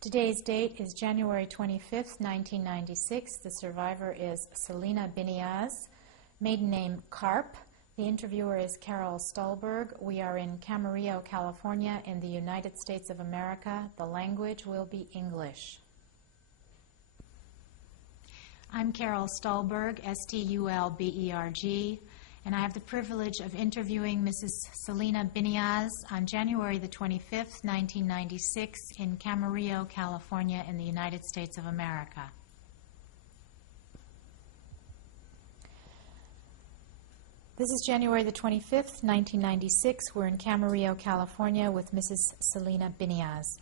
Today's date is January 25th, 1996. The survivor is Selina Biniaz, maiden name Karp. The interviewer is Carol Stolberg. We are in Camarillo, California, in the United States of America. The language will be English. I'm Carol Stolberg, S-T-U-L-B-E-R-G, and I have the privilege of interviewing Mrs. Selina Biniaz on January the 25th, 1996, in Camarillo, California, in the United States of America. This is January the 25th, 1996. We're in Camarillo, California, with Mrs. Selina Biniaz.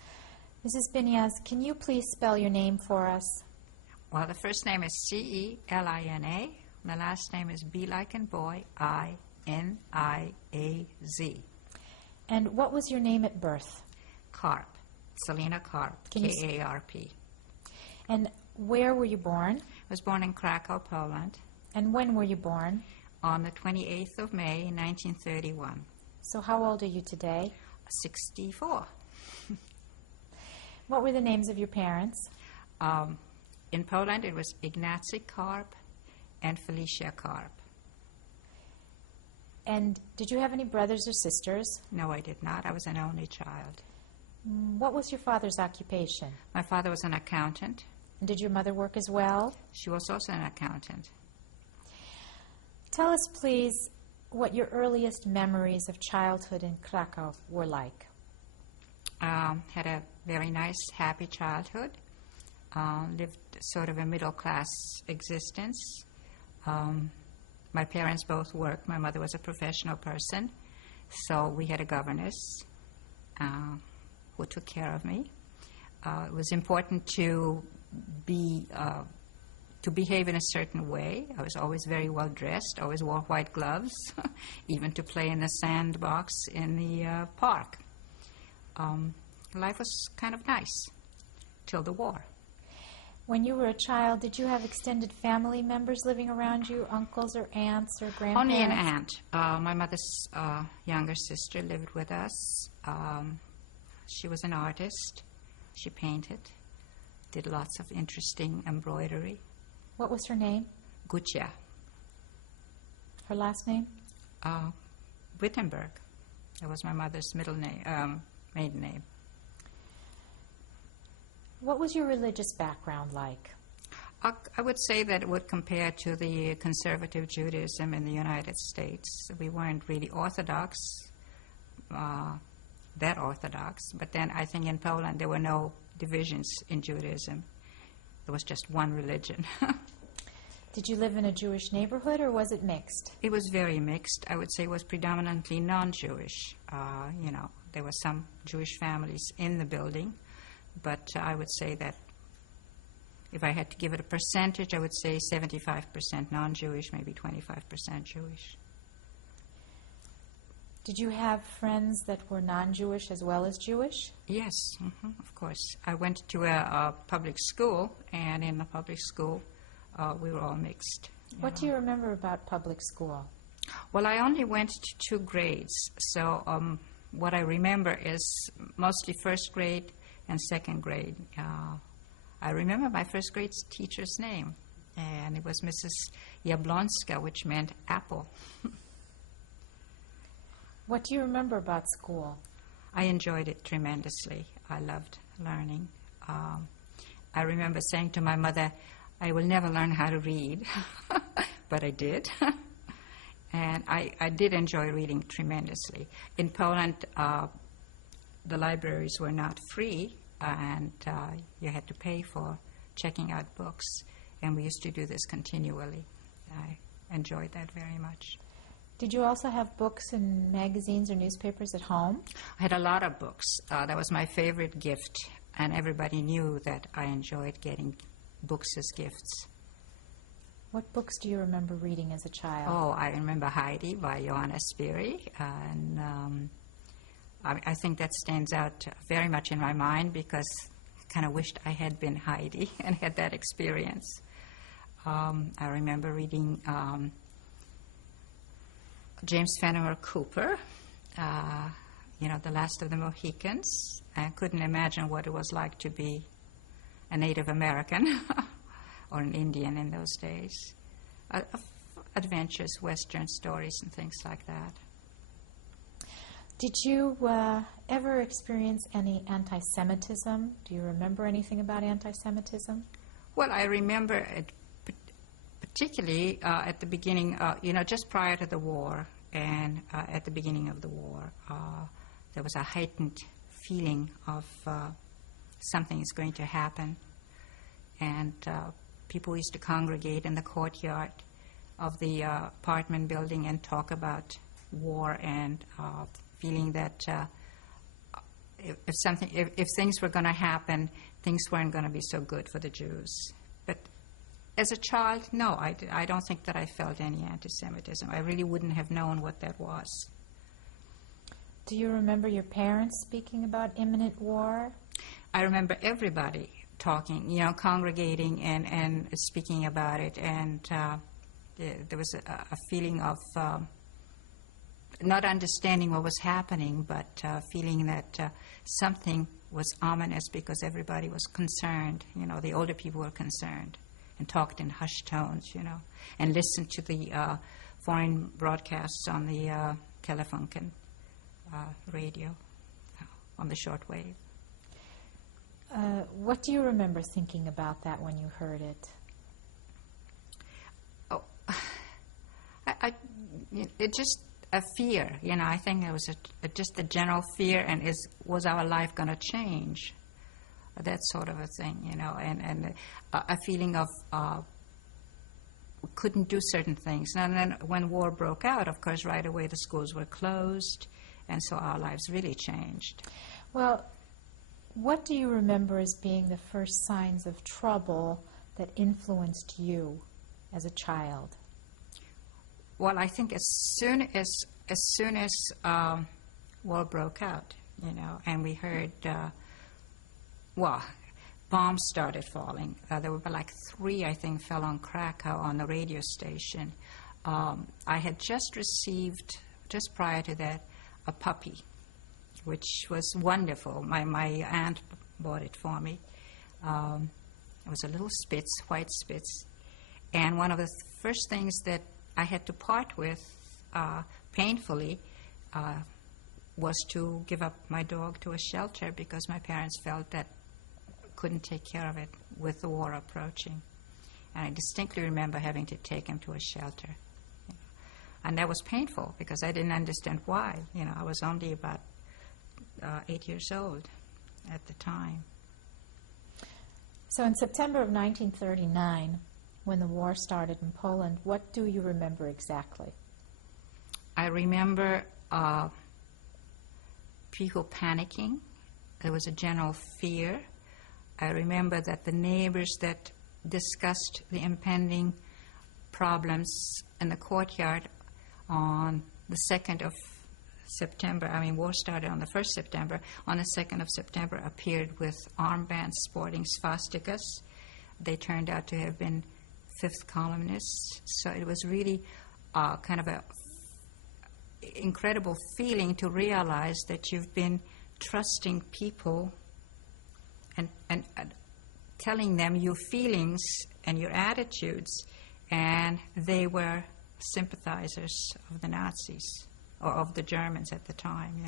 Mrs. Biniaz, can you please spell your name for us? Well, the first name is C-E-L-I-N-A. The last name is B like in boy, I-N-I-A-Z. And what was your name at birth? Karp. Selina Karp, K-A-R-P. And where were you born? I was born in Krakow, Poland. And when were you born? On the 28th of May, 1931. So how old are you today? 64. What were the names of your parents? In Poland, it was Ignacy Karp and Felicia Karp. And did you have any brothers or sisters? No, I did not. I was an only child. What was your father's occupation? My father was an accountant. And did your mother work as well? She was also an accountant. Tell us, please, what your earliest memories of childhood in Krakow were like. Had a very nice, happy childhood. Lived sort of a middle-class existence. My parents both worked. My mother was a professional person, so we had a governess who took care of me. It was important to behave in a certain way. I was always very well dressed, always wore white gloves, even to play in the sandbox in the park. Life was kind of nice till the war. When you were a child, did you have extended family members living around you, uncles or aunts or grandparents? Only an aunt. My mother's younger sister lived with us. She was an artist. She painted, did lots of interesting embroidery. What was her name? Gucia. Her last name? Wittenberg. That was my mother's middle name, maiden name. What was your religious background like? I would say that it would compare to the conservative Judaism in the United States. We weren't really Orthodox, that Orthodox, but then I think in Poland there were no divisions in Judaism. There was just one religion. Did you live in a Jewish neighborhood, or was it mixed? It was very mixed. I would say it was predominantly non-Jewish. There were some Jewish families in the building, but I would say that if I had to give it a percentage, I would say 75% non-Jewish, maybe 25% Jewish. Did you have friends that were non-Jewish as well as Jewish? Yes, of course. I went to a public school, and in the public school, we were all mixed. What do you remember about public school? Well, I only went to 2 grades, so what I remember is mostly first grade and second grade. I remember my first grade teacher's name, and it was Mrs. Jablonska, which meant apple. What do you remember about school? I enjoyed it tremendously. I loved learning. I remember saying to my mother, I will never learn how to read, but I did. And I did enjoy reading tremendously. In Poland, the libraries were not free, and you had to pay for checking out books, and we used to do this continually. I enjoyed that very much. Did you also have books and magazines or newspapers at home? I had a lot of books. That was my favorite gift, and everybody knew that I enjoyed getting books as gifts. What books do you remember reading as a child? Oh, I remember Heidi by Johanna Spyri, and I think that stands out very much in my mind because I kind of wished I had been Heidi and had that experience. I remember reading James Fenimore Cooper, the last of the Mohicans. I couldn't imagine what it was like to be a Native American or an Indian in those days. Adventures, Western stories, and things like that. Did you ever experience any anti-Semitism? Do you remember anything about anti-Semitism? Well, I remember it particularly at the beginning, just prior to the war, and at the beginning of the war, there was a heightened feeling of something is going to happen. And people used to congregate in the courtyard of the apartment building and talk about war and feeling that if things were going to happen, things weren't going to be so good for the Jews. But as a child, no, I don't think that I felt any anti-Semitism. I really wouldn't have known what that was. Do you remember your parents speaking about imminent war? I remember everybody talking, congregating and speaking about it, and there was a feeling of not understanding what was happening, but feeling that something was ominous because everybody was concerned. The older people were concerned and talked in hushed tones, and listened to the foreign broadcasts on the Telefunken radio, on the shortwave. What do you remember thinking about that when you heard it? Oh, it just a fear, I think it was just a general fear, and was our life going to change? That sort of a thing, and a feeling of we couldn't do certain things. And then when war broke out, of course, right away the schools were closed, and so our lives really changed. Well, what do you remember as being the first signs of trouble that influenced you as a child? Well, I think as soon as war broke out, and we heard, bombs started falling. There were like 3, I think, fell on Krakow on the radio station. I had just received, just prior to that, a puppy, which was wonderful. My aunt bought it for me. It was a little Spitz, white Spitz. And one of the first things that I had to part with painfully was to give up my dog to a shelter because my parents felt that couldn't take care of it with the war approaching. And I distinctly remember having to take him to a shelter. And that was painful because I didn't understand why. I was only about 8 years old at the time. So in September of 1939, when the war started in Poland, what do you remember exactly? I remember people panicking. There was a general fear. I remember that the neighbors that discussed the impending problems in the courtyard on the 2nd of September, war started on the 1st September, on the 2nd of September appeared with armbands sporting swastikas. They turned out to have been fifth columnists. So it was really kind of a incredible feeling to realize that you've been trusting people and telling them your feelings and your attitudes, and they were sympathizers of the Nazis, or of the Germans at the time,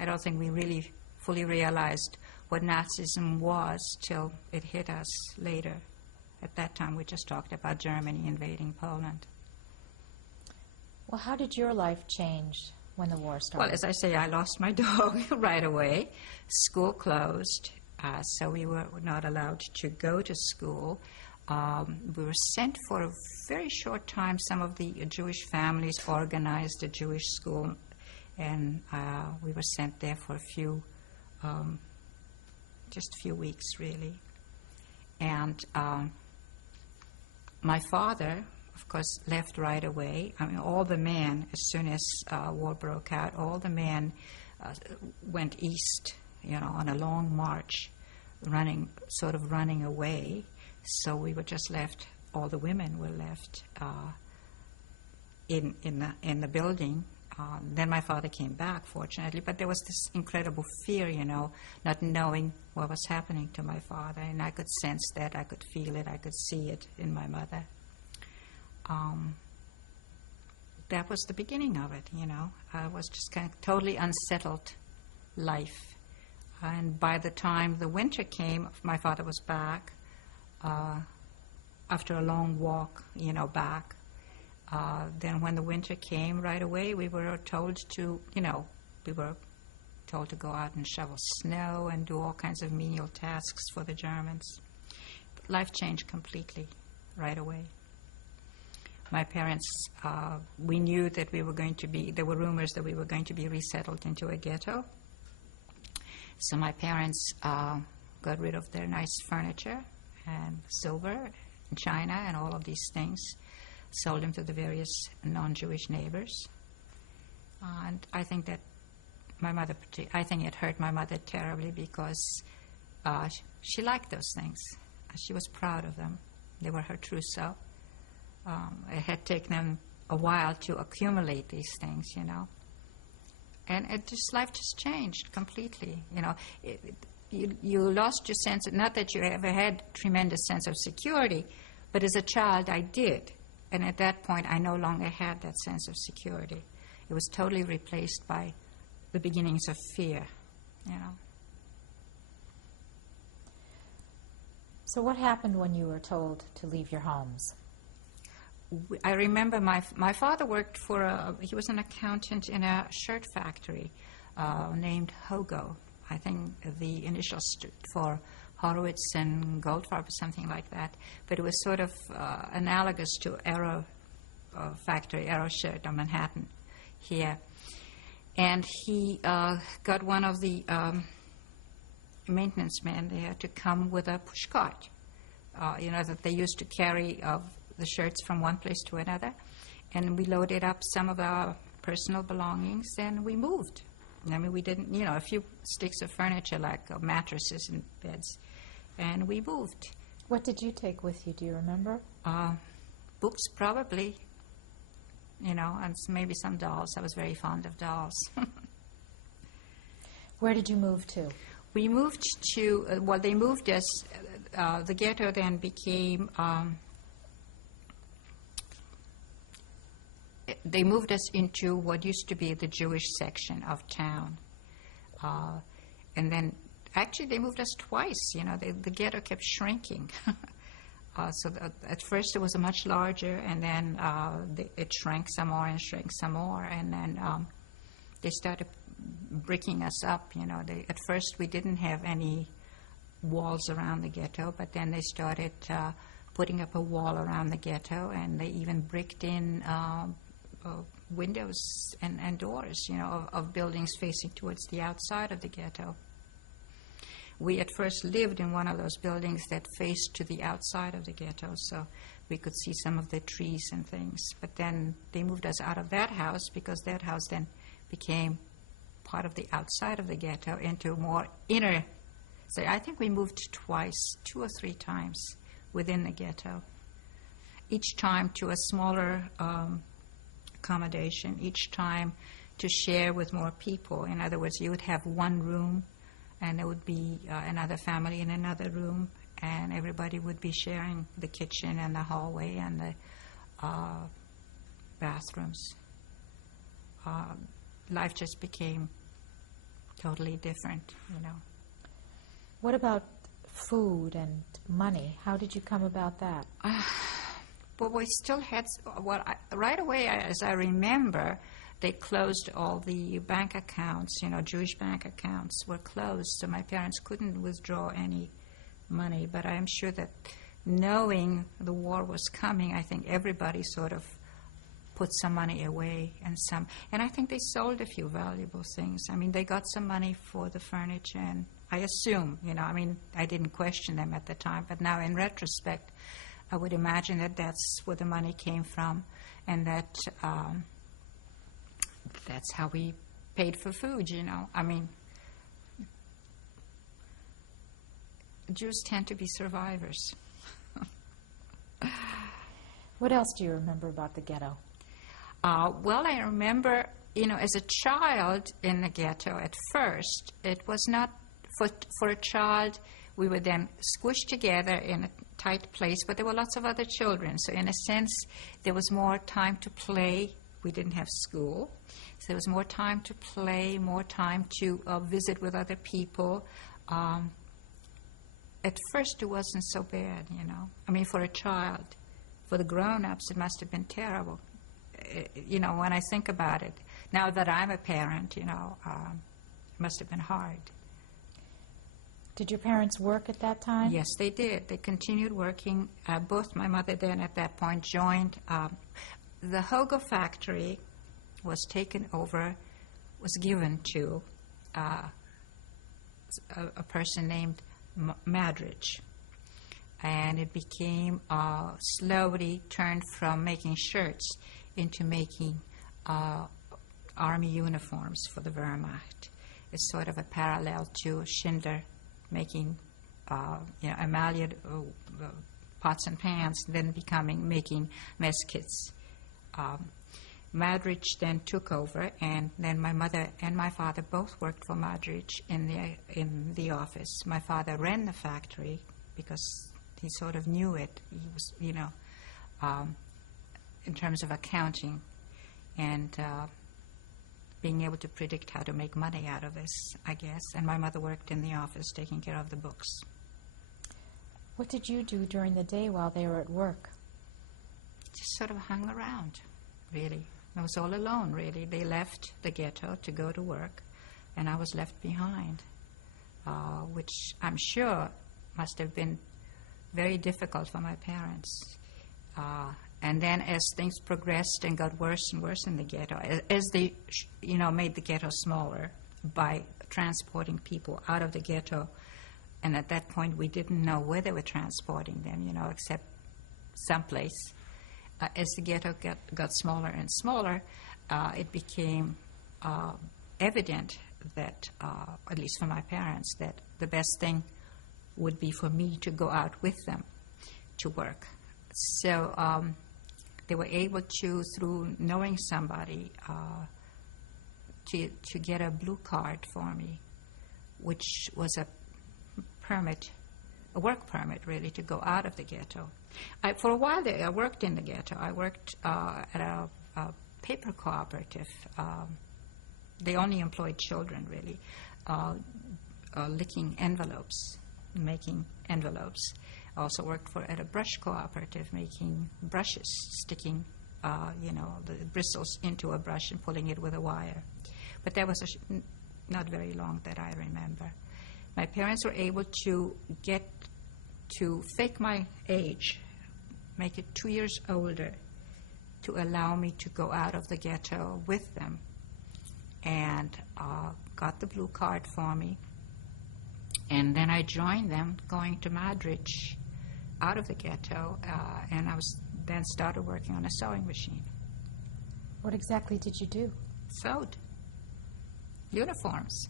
I don't think we really fully realized what Nazism was till it hit us later. At that time, we just talked about Germany invading Poland. Well, how did your life change when the war started? Well, as I say, I lost my dog right away. School closed, so we were not allowed to go to school. We were sent for a very short time. Some of the Jewish families organized a Jewish school, and we were sent there for just a few weeks, really. And my father, of course, left right away. All the men, as soon as war broke out, all the men went east, on a long march, running away. So we were just left. All the women were left in the building Then my father came back, fortunately, but there was this incredible fear, not knowing what was happening to my father, and I could sense that, I could feel it, I could see it in my mother. That was the beginning of it, I was just kind of totally unsettled life. And by the time the winter came, my father was back after a long walk, back. Then when the winter came, right away we were told to go out and shovel snow and do all kinds of menial tasks for the Germans. But life changed completely right away. My parents, we knew that there were rumors that we were going to be resettled into a ghetto. So my parents got rid of their nice furniture and silver and china and all of these things, sold them to the various non-Jewish neighbors. And I think that it hurt my mother terribly because she liked those things. She was proud of them. They were her trousseau. It had taken them a while to accumulate these things, And life just changed completely, You lost your sense, not that you ever had tremendous sense of security, but as a child I did. And at that point, I no longer had that sense of security. It was totally replaced by the beginnings of fear, So what happened when you were told to leave your homes? I remember my father worked he was an accountant in a shirt factory named Hogo. I think the initials stood for Horowitz and Goldfarb or something like that. But it was sort of analogous to Aero factory, Aero Shirt on Manhattan here. And he got one of the maintenance men there to come with a pushcart, that they used to carry the shirts from one place to another. And we loaded up some of our personal belongings and we moved. I mean, we didn't, a few sticks of furniture like mattresses and beds, and we moved. What did you take with you? Do you remember? Books, probably, and maybe some dolls. I was very fond of dolls. Where did you move to? We moved to, they moved us, the ghetto then became, they moved us into what used to be the Jewish section of town. And then, actually, they moved us twice. The ghetto kept shrinking. At first it was much larger, and then it shrank some more and shrank some more. And then they started bricking us up. At first we didn't have any walls around the ghetto, but then they started putting up a wall around the ghetto, and they even bricked in windows and doors, of buildings facing towards the outside of the ghetto. We at first lived in one of those buildings that faced to the outside of the ghetto, so we could see some of the trees and things. But then they moved us out of that house because that house then became part of the outside of the ghetto into more inner. So I think we moved twice, 2 or 3 times within the ghetto. Each time to a smaller accommodation, each time to share with more people. In other words, you would have one room and there would be another family in another room, and everybody would be sharing the kitchen and the hallway and the bathrooms. Life just became totally different, What about food and money? How did you come about that? But we still had, right away, as I remember, they closed all the bank accounts, Jewish bank accounts were closed, so my parents couldn't withdraw any money. But I'm sure that knowing the war was coming, I think everybody sort of put some money away and I think they sold a few valuable things. I mean, they got some money for the furniture, and I assume, I didn't question them at the time, but now in retrospect, I would imagine that that's where the money came from, and that that's how we paid for food, Jews tend to be survivors. What else do you remember about the ghetto? I remember as a child in the ghetto at first, it was not for a child. We were then squished together in a tight place, but there were lots of other children. So in a sense, there was more time to play. We didn't have school. So there was more time to play, more time to visit with other people. At first, it wasn't so bad, I mean, for a child. For the grown-ups, it must have been terrible. When I think about it. Now that I'm a parent, it must have been hard. Did your parents work at that time? Yes, they did. They continued working. Both my mother then at that point joined. The Hogo factory was taken over, was given to a person named Madridge. And it became slowly turned from making shirts into making army uniforms for the Wehrmacht. It's sort of a parallel to Schindler making emallied pots and pans, then making mess kits. Madridge then took over, and then my mother and my father both worked for Madridge in the office. My father ran the factory because he sort of knew it. He was, in terms of accounting and being able to predict how to make money out of this, I guess. And my mother worked in the office taking care of the books. What did you do during the day while they were at work? Just sort of hung around, really. I was all alone, really. They left the ghetto to go to work, and I was left behind, which I'm sure must have been very difficult for my parents. And then as things progressed and got worse and worse in the ghetto, as they, made the ghetto smaller by transporting people out of the ghetto, and at that point we didn't know where they were transporting them, except someplace. As the ghetto got smaller and smaller, it became evident that, at least for my parents, that the best thing would be for me to go out with them to work. So they were able to, through knowing somebody, to get a blue card for me, which was a permit, a work permit, really, to go out of the ghetto. For a while there, I worked in the ghetto. I worked at a paper cooperative. They only employed children, really, licking envelopes, making envelopes. I also worked at a brush cooperative, making brushes, sticking, the bristles into a brush and pulling it with a wire. But that was not very long that I remember. My parents were able to fake my age, make it 2 years older, to allow me to go out of the ghetto with them, and got the blue card for me. And then I joined them, going to Madridge, out of the ghetto, and I then started working on a sewing machine. What exactly did you do? Sewed uniforms.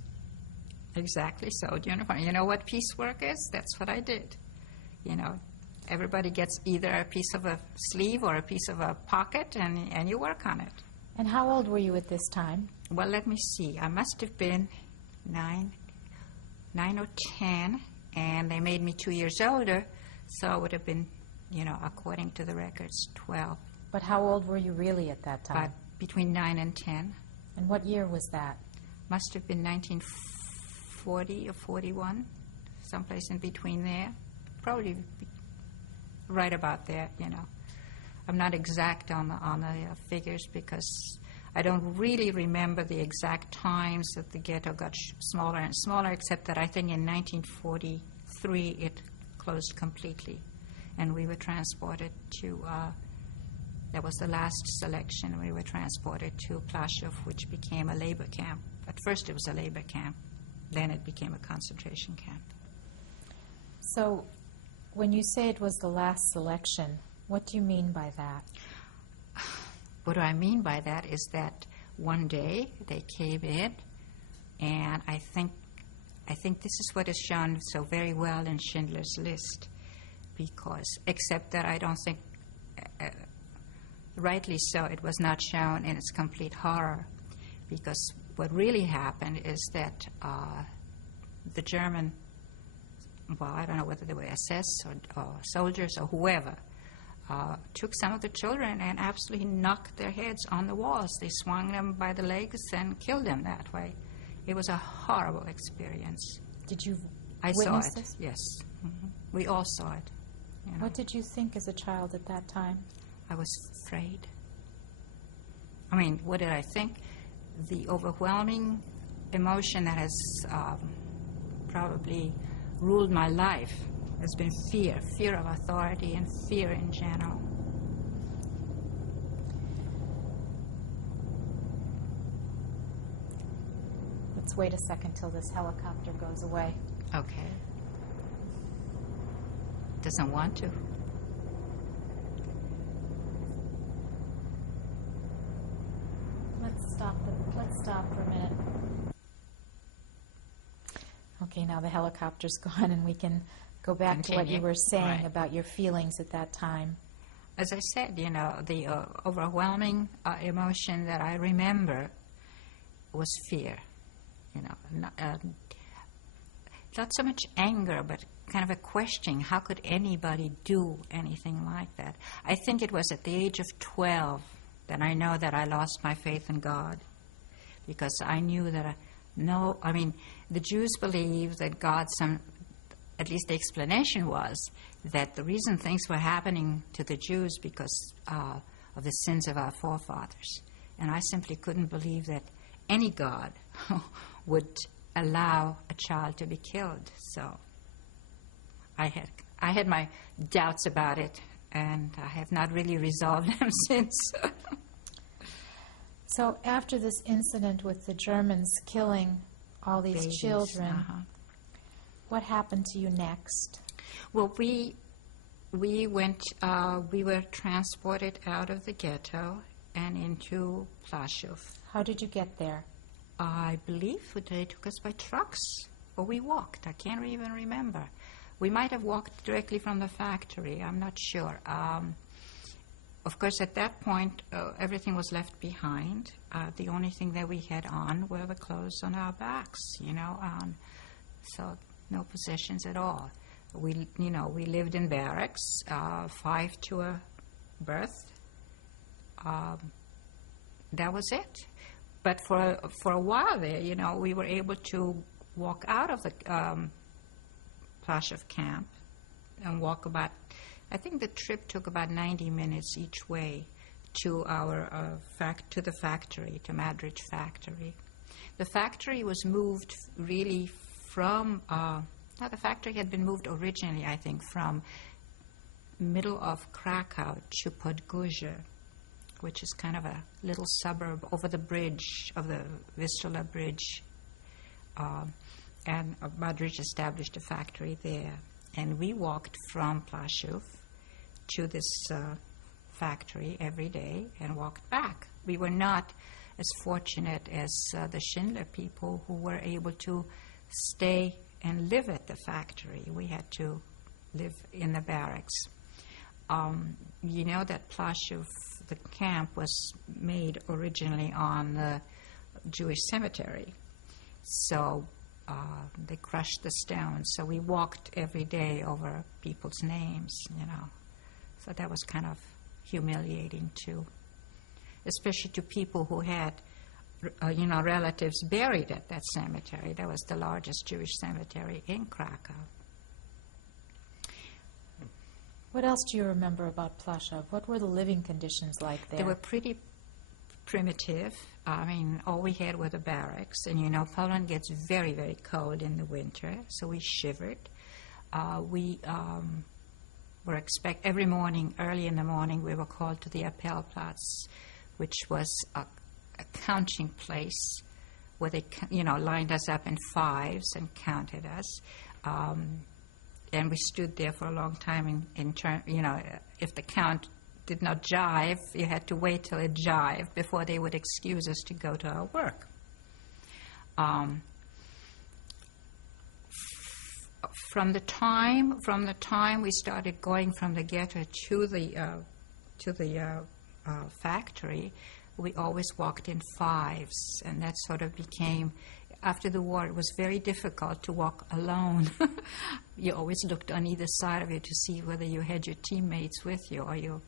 Exactly, sewed uniform. You know what piecework is? That's what I did. Everybody gets either a piece of a sleeve or a piece of a pocket, and you work on it. And how old were you at this time? Well, let me see. I must have been 9 or 10, and they made me 2 years older, so I would have been, according to the records, 12. But how old were you really at that time? Between 9 and 10. And what year was that? Must have been 1940 or 41, someplace in between there. Probably right about there, I'm not exact on the figures because I don't really remember the exact times that the ghetto got smaller and smaller, except that I think in 1943 it closed completely, and we were transported to, that was the last selection, we were transported to Plaszow, which became a labor camp. At first it was a labor camp, then it became a concentration camp. So when you say it was the last selection, what do you mean by that? What I mean by that is that one day they came in, and I think this is what is shown so very well in Schindler's List, because, except that I don't think, rightly so, it was not shown in its complete horror. because what really happened is that the German, well, I don't know whether they were SS or soldiers or whoever, took some of the children and absolutely knocked their heads on the walls. They swung them by the legs and killed them that way. It was a horrible experience. Did you I saw witness it, this? yes. We all saw it. You know. What did you think as a child at that time? I was afraid. I mean, what did I think? The overwhelming emotion that has probably ruled my life has been fear, fear of authority and fear in general. Let's wait a second till this helicopter goes away. Okay. Doesn't want to. Let's stop for a minute. Okay, now the helicopter's gone and we can go back to what you were saying Right. about your feelings at that time. As I said, you know, the overwhelming emotion that I remember was fear. You know, not so much anger, but kind of a questioning. How could anybody do anything like that? I think it was at the age of 12 that I know that I lost my faith in God, because I knew that the Jews believed that God, at least the explanation was that the reason things were happening to the Jews because of the sins of our forefathers. And I simply couldn't believe that any God would allow a child to be killed. So I had my doubts about it, and I have not really resolved them since. So after this incident with the Germans killing all these Babies, children, what happened to you next? Well, we went. We were transported out of the ghetto and into Plaszow. How did you get there? I believe they took us by trucks, or we walked. I can't even remember. We might have walked directly from the factory. I'm not sure. Of course, at that point, everything was left behind. The only thing that we had on were the clothes on our backs, you know, so no possessions at all. We lived in barracks, 5 to a berth. That was it. But for a while there, you know, we were able to walk out of the Plaszow camp and walk about. I think the trip took about 90 minutes each way to our to the factory, to Madridge factory. The factory was moved really from. The factory had been moved originally, I think, from middle of Krakow to Podgórze, which is kind of a little suburb over the bridge of the Vistula Bridge. And Madridge established a factory there. And we walked from Plaszow to this factory every day and walked back. We were not as fortunate as the Schindler people who were able to stay and live at the factory. We had to live in the barracks. You know that Plaszow, the camp, was made originally on the Jewish cemetery. So they crushed the stones. So we walked every day over people's names, you know. So that was kind of humiliating too, especially to people who had, relatives buried at that cemetery. That was the largest Jewish cemetery in Krakow. What else do you remember about Plaszow? What were the living conditions like there? They were pretty primitive. I mean, all we had were the barracks. And, you know, Poland gets very, very cold in the winter, so we shivered. We were every morning, early in the morning, we were called to the Appellplatz, which was a counting place where they, lined us up in fives and counted us. And we stood there for a long time if the count did not jive, you had to wait till it jived before they would excuse us to go to our work. From the time we started going from the ghetto to the factory, we always walked in fives, and that sort of became, after the war, it was very difficult to walk alone. You always looked on either side of you to see whether you had your teammates with you or your,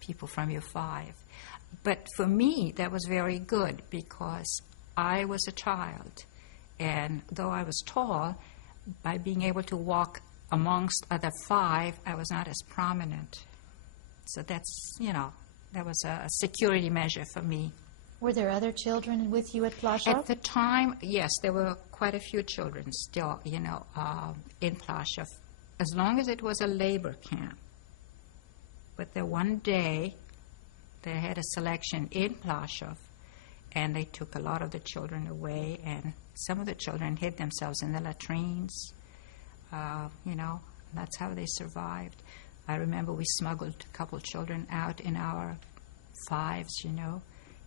people from your five. But for me, that was very good because I was a child, and though I was tall, by being able to walk amongst other five, I was not as prominent. So that's, that was a security measure for me. Were there other children with you at Plaszow? At the time, yes, there were quite a few children still, in Plaszow, as long as it was a labor camp. But then one day, they had a selection in Plaszow, and they took a lot of the children away, and some of the children hid themselves in the latrines. That's how they survived. I remember we smuggled a couple children out in our fives,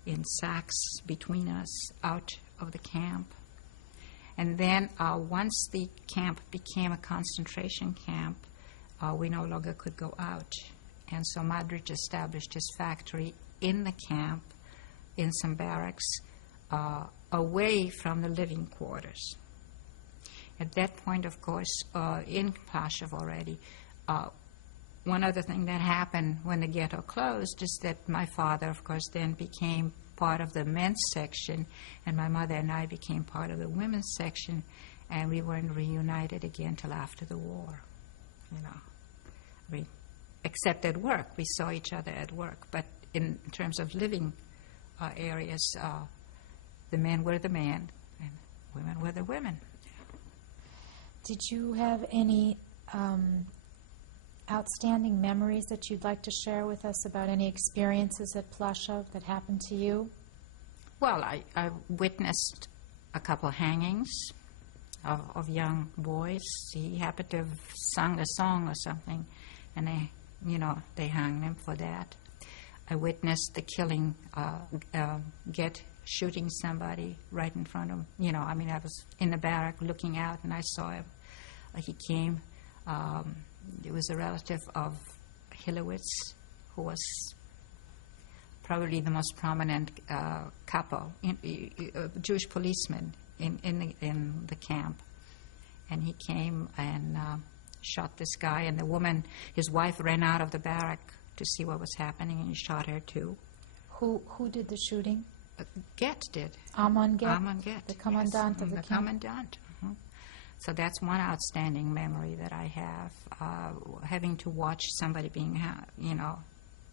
in sacks between us out of the camp. And then once the camp became a concentration camp, we no longer could go out. And so Madrić established his factory in the camp, in some barracks, away from the living quarters. At that point, of course, in Plaszow already, one other thing that happened when the ghetto closed is that my father, of course, then became part of the men's section, and my mother and I became part of the women's section, and we weren't reunited again till after the war. Except at work. We saw each other at work. But in terms of living areas, the men were the men, and women were the women. Did you have any outstanding memories that you'd like to share with us about any experiences at Plaszow that happened to you? Well, I witnessed a couple hangings of young boys. He happened to have sung a song or something, and they hung them for that. I witnessed the killing, shooting somebody right in front of him. I was in the barrack looking out, and I saw him. He came. It was a relative of Hilowitz, who was probably the most prominent capo, Jewish policeman in the camp. And he came and shot this guy, and the woman, his wife, ran out of the barrack to see what was happening, and he shot her too. Who did the shooting? Get did. Amon Get? Amon Get. The commandant of the camp? The commandant. Mm-hmm. So that's one outstanding memory that I have, having to watch somebody being,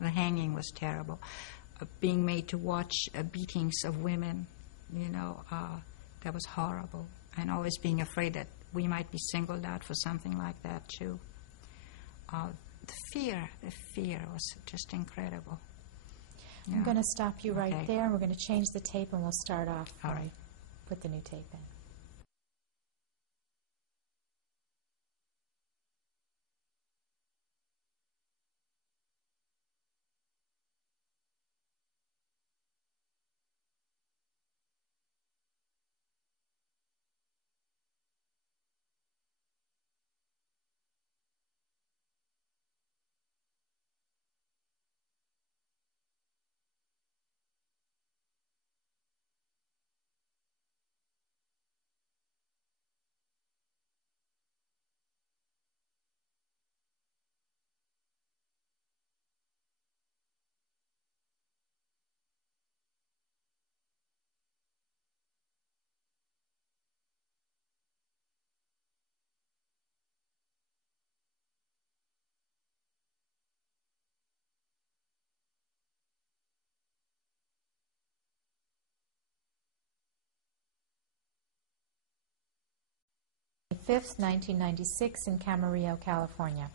the hanging was terrible. Being made to watch beatings of women, that was horrible. And always being afraid that we might be singled out for something like that too. The fear was just incredible. I'm going to stop you right there, and we're going to change the tape, and we'll start off. All right. Put the new tape in. May 5th, 1996, in Camarillo, California.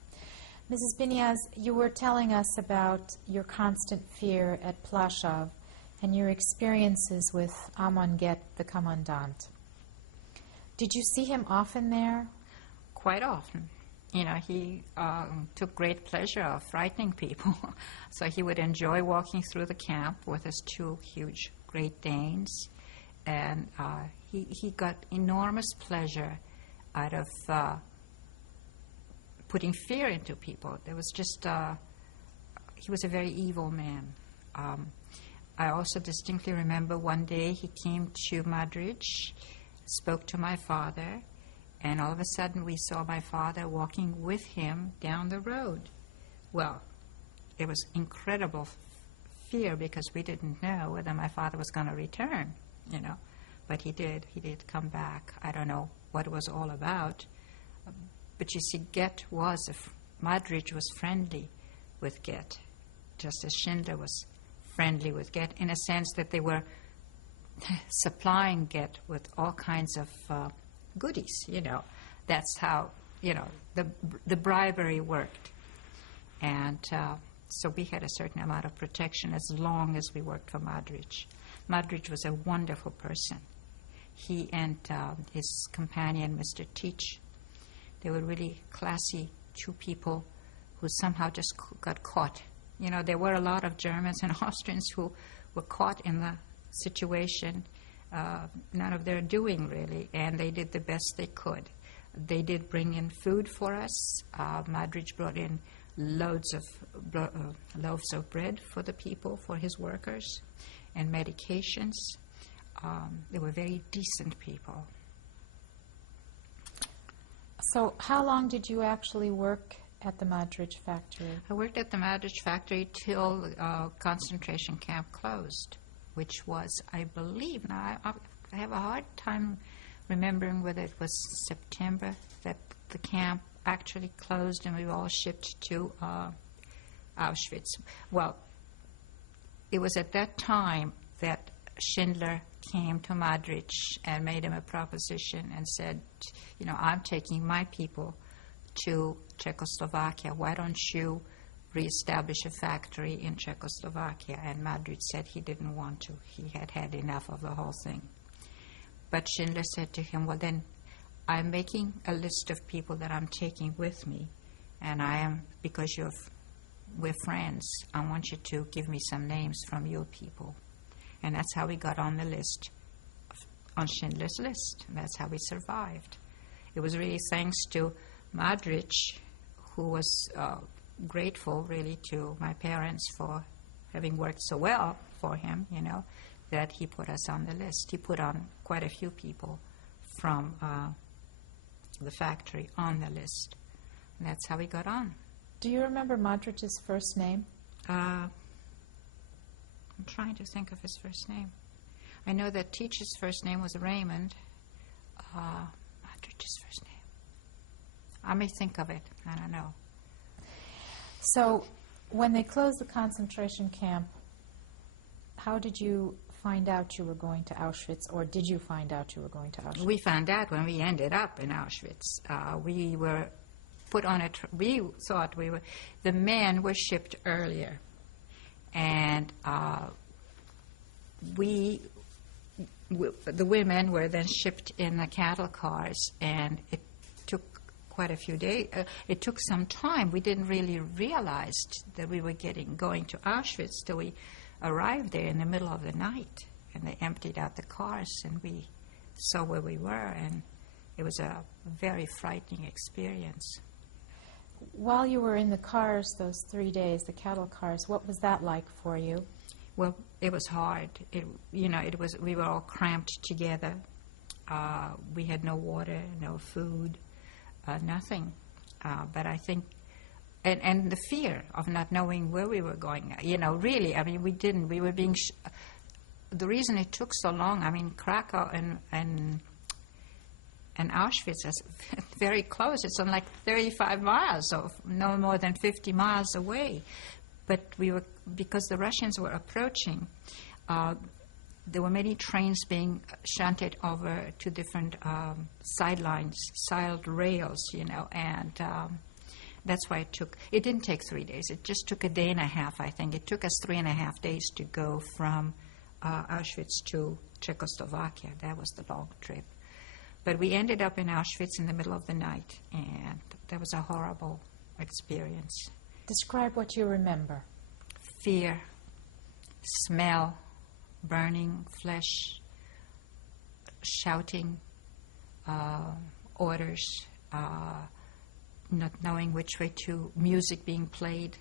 Mrs. Biniaz, you were telling us about your constant fear at Plaszow and your experiences with Amon Get, the commandant. Did you see him often there? Quite often. He took great pleasure of frightening people. So he would enjoy walking through the camp with his two huge Great Danes. And he got enormous pleasure out of putting fear into people. There was just, he was a very evil man. I also distinctly remember one day he came to Madrid, spoke to my father, and all of a sudden we saw my father walking with him down the road. Well, it was incredible fear because we didn't know whether my father was going to return, you know. But he did. He did come back. I don't know what it was all about. But you see, Madrid was friendly with Goethe, just as Schindler was friendly with Goethe, in a sense that they were supplying Goethe with all kinds of goodies, you know. That's how, you know, the bribery worked. And so we had a certain amount of protection as long as we worked for Madrid. Madrid was a wonderful person. He and his companion, Mr. Teach, they were really classy two people who somehow just got caught. You know, there were a lot of Germans and Austrians who were caught in the situation, none of their doing really, and they did the best they could. They did bring in food for us. Madrid brought in loads of loaves of bread for the people, for his workers, and medications. They were very decent people. So how long did you actually work at the Madrid factory? I worked at the Madrid factory till concentration camp closed, which was, I believe, now I have a hard time remembering whether it was September that the camp actually closed and we were all shipped to Auschwitz. Well, it was at that time that Schindler came to Madrid and made him a proposition and said, you know, I'm taking my people to Czechoslovakia. Why don't you reestablish a factory in Czechoslovakia? And Madrid said he didn't want to. He had had enough of the whole thing. But Schindler said to him, well, then I'm making a list of people that I'm taking with me, and I am, because we're friends, I want you to give me some names from your people. And that's how we got on the list, on Schindler's list. And that's how we survived. It was really thanks to Madrid, who was grateful really to my parents for having worked so well for him, you know, that he put us on the list. He put on quite a few people from the factory on the list. And that's how we got on. Do you remember Madrid's first name? I'm trying to think of his first name. I know that Teach's first name was Raymond. Madrid's first name. I may think of it. I don't know. So when they closed the concentration camp, how did you find out you were going to Auschwitz, or did you find out you were going to Auschwitz? We found out when we ended up in Auschwitz. We were put on we thought the men were shipped earlier. And the women were then shipped in the cattle cars, and it took quite a few days. It took some time. We didn't really realize that we were going to Auschwitz till we arrived there in the middle of the night, and they emptied out the cars, and we saw where we were, and it was a very frightening experience. While you were in the cars those 3 days, the cattle cars, what was that like for you? Well, it was hard. We were all cramped together. We had no water, no food, nothing. But I think, and the fear of not knowing where we were going, really, I mean, we were being, the reason it took so long, I mean, Krakow and Auschwitz is very close. It's on like 35 miles, so no more than 50 miles away. But because the Russians were approaching, there were many trains being shunted over to different sidelines, side rails, and that's why it didn't take 3 days. It just took a day and a half, I think. It took us 3.5 days to go from Auschwitz to Czechoslovakia. That was the long trip. But we ended up in Auschwitz in the middle of the night, and that was a horrible experience. Describe what you remember. Fear, smell, burning flesh, shouting, orders, not knowing which way to, music being played,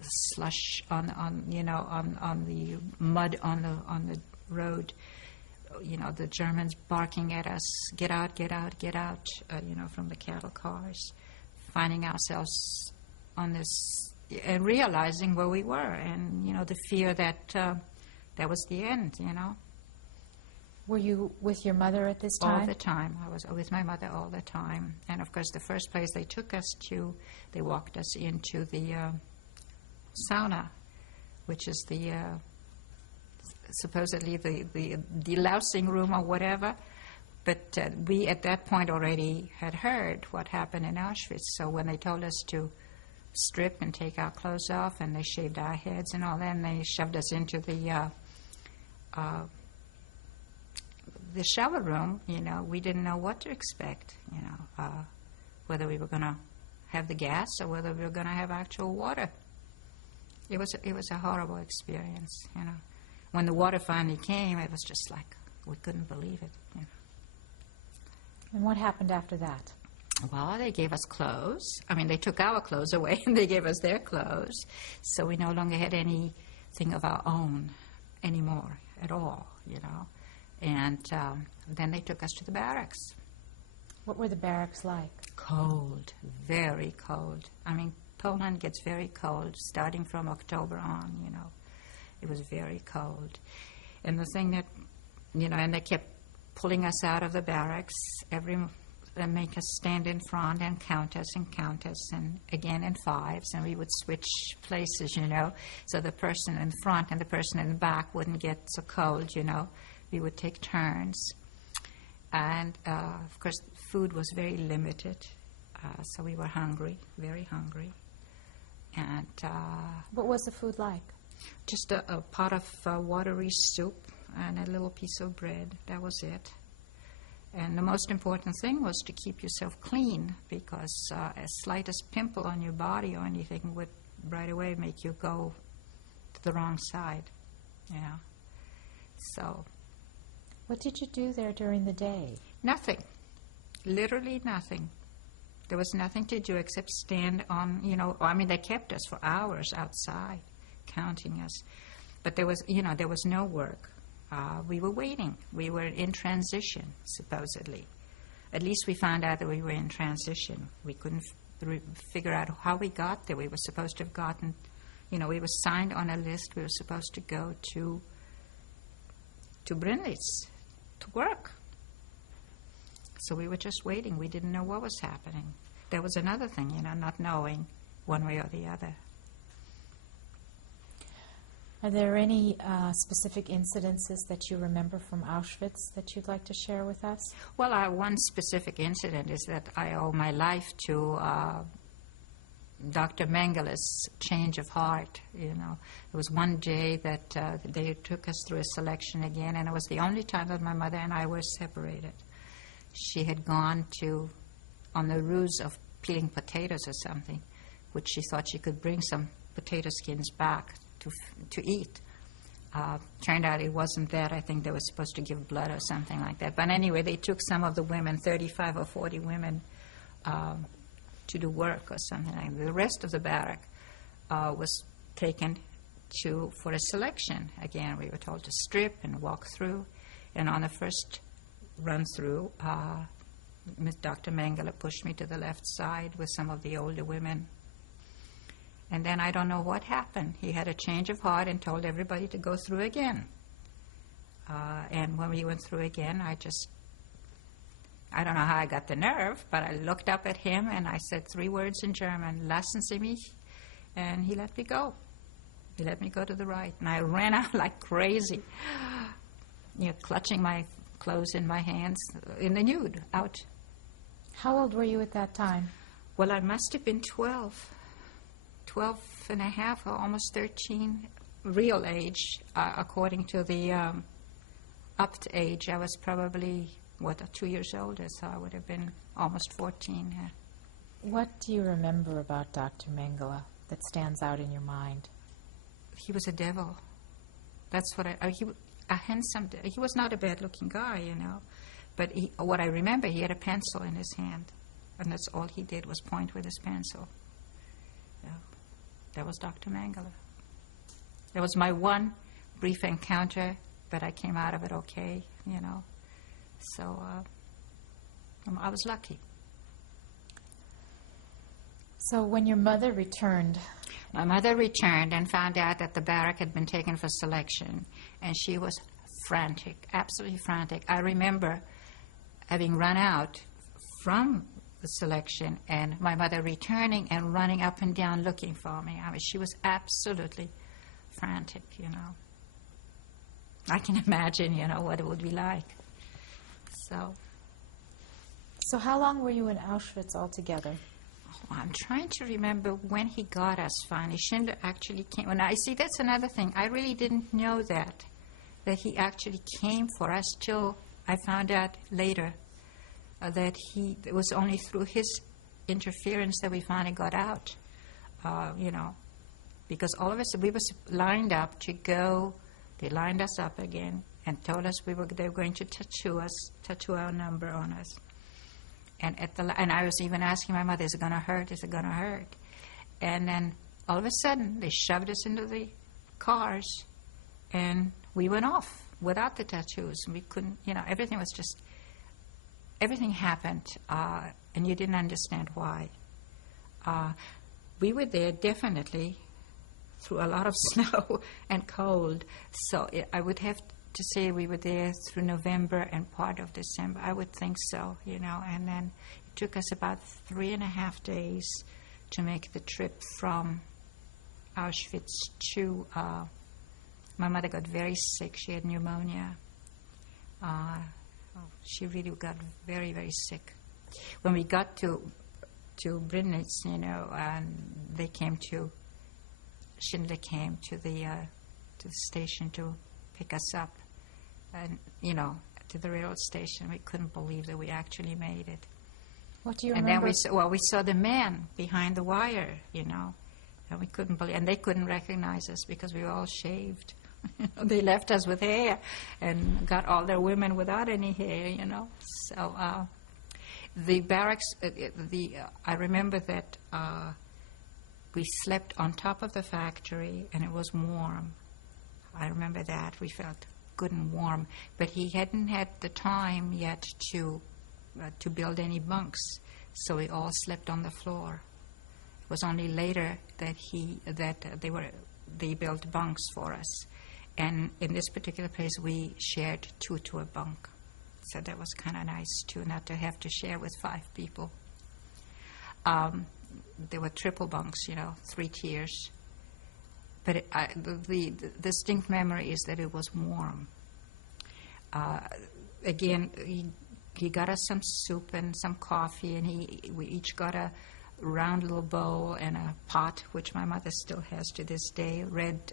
slush on the mud on the road. The Germans barking at us, get out, get out, get out, from the cattle cars. Finding ourselves on this, and realizing where we were, and, the fear that that was the end, Were you with your mother at this time? All the time. I was with my mother all the time. And, of course, the first place they took us to, they walked us into the sauna, which is the supposedly the delousing room or whatever. But we, at that point, already had heard what happened in Auschwitz. So when they told us to strip and take our clothes off, and they shaved our heads and all that, and they shoved us into the shower room, we didn't know what to expect, whether we were going to have the gas or whether we were going to have actual water. It was a horrible experience, When the water finally came, it was just like we couldn't believe it. And what happened after that? Well, they gave us clothes. I mean, they took our clothes away and they gave us their clothes. So we no longer had anything of our own anymore at all, And then they took us to the barracks. What were the barracks like? Cold, very cold. I mean, Poland gets very cold starting from October on, It was very cold. And the thing that, and they kept pulling us out of the barracks they make us stand in front and count us, and again in fives, and we would switch places, so the person in front and the person in the back wouldn't get so cold, We would take turns. And, of course, food was very limited, so we were hungry, very hungry. And what was the food like? Just a pot of watery soup and a little piece of bread. That was it. And the most important thing was to keep yourself clean, because a slightest pimple on your body or anything would right away make you go to the wrong side, So... What did you do there during the day? Nothing. Literally nothing. There was nothing to do except stand on, they kept us for hours outside, counting us. But there was no work. We were waiting. We were in transition, supposedly. At least we found out that we were in transition. We couldn't figure out how we got there. We were supposed to have gotten, we were signed on a list. We were supposed to go to Brindlitz to work. So we were just waiting. We didn't know what was happening. There was another thing, not knowing one way or the other. Are there any specific incidences that you remember from Auschwitz that you'd like to share with us? Well, one specific incident is that I owe my life to Dr. Mengele's change of heart. It was one day that they took us through a selection again, and it was the only time that my mother and I were separated. She had gone on the ruse of peeling potatoes or something, which she thought she could bring some potato skins back to eat. Turned out it wasn't that. I think they were supposed to give blood or something like that. But anyway, they took some of the women, 35 or 40 women, to do work or something like that. The rest of the barrack was taken for a selection. Again, we were told to strip and walk through. And on the first run through, Dr. Mengele pushed me to the left side with some of the older women. And then I don't know what happened. He had a change of heart and told everybody to go through again. And when we went through again, I don't know how I got the nerve, but I looked up at him and I said 3 words in German, "Lassen Sie mich," and he let me go. He let me go to the right. And I ran out like crazy, clutching my clothes in my hands, in the nude, out. How old were you at that time? Well, I must have been 12 and a half, or almost 13, real age, according to the upped age. I was probably, 2 years older, so I would have been almost 14. What do you remember about Dr. Mengele that stands out in your mind? He was a devil. That's what a handsome, he was not a bad-looking guy, but what I remember, he had a pencil in his hand, and that's all he did was point with his pencil. That was Dr. Mengele. That was my one brief encounter, but I came out of it okay, you know. So I was lucky. So when your mother returned... My mother returned and found out that the barrack had been taken for selection, and she was frantic, absolutely frantic. I remember having run out from the selection and my mother returning and running up and down looking for me. I mean, she was absolutely frantic, you know. I can imagine, you know, what it would be like. So how long were you in Auschwitz altogether? I'm trying to remember when he got us finally. Schindler actually came. When I see, that's another thing. I really didn't know that he actually came for us till I found out later that it was only through his interference that we finally got out, you know, because all of us, we were lined up to go. They lined us up again and told us they were going to tattoo our number on us. And I was even asking my mother, is it going to hurt? Is it going to hurt? And then all of a sudden, they shoved us into the cars, and we went off without the tattoos. We couldn't, you know, everything happened, and you didn't understand why. We were there definitely through a lot of snow and cold, so I would have to say we were there through November and part of December. I would think so, you know. And then it took us about 3.5 days to make the trip from Auschwitz to... my mother got very sick. She had pneumonia. She really got very, very sick. When we got to Brinnitz, you know, and Schindler came to the station to pick us up, and, you know, to the railroad station. We couldn't believe that we actually made it. What do you remember? remember? And then we saw the man behind the wire, you know, and we couldn't believe, and they couldn't recognize us because we were all shaved. They left us with hair and got all their women without any hair, you know. So the barracks, I remember that we slept on top of the factory and it was warm. I remember that. We felt good and warm. But he hadn't had the time yet to build any bunks, so we all slept on the floor. It was only later that they built bunks for us. And in this particular place, we shared 2 to a bunk. So that was kind of nice, too, not to have to share with 5 people. There were triple bunks, you know, 3 tiers. But the distinct memory is that it was warm. Again, he got us some soup and some coffee, and we each got a round little bowl and a pot, which my mother still has to this day, red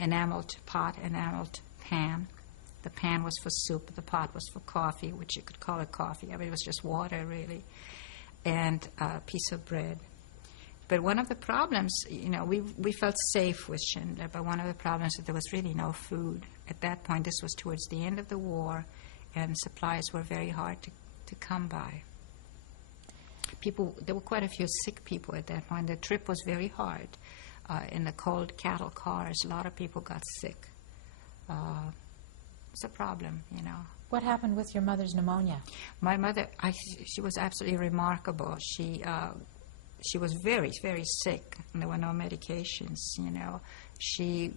enameled pot, enameled pan. The pan was for soup, the pot was for coffee, which you could call it coffee. I mean, it was just water, really, and a piece of bread. But one of the problems, you know, we felt safe with Schindler, but one of the problems is that there was really no food. At that point, this was towards the end of the war, and supplies were very hard to come by. There were quite a few sick people at that point. The trip was very hard. In the cold cattle cars, a lot of people got sick. It's a problem, you know. What happened with your mother's pneumonia? My mother, she was absolutely remarkable. She was very, very sick, and there were no medications, you know. She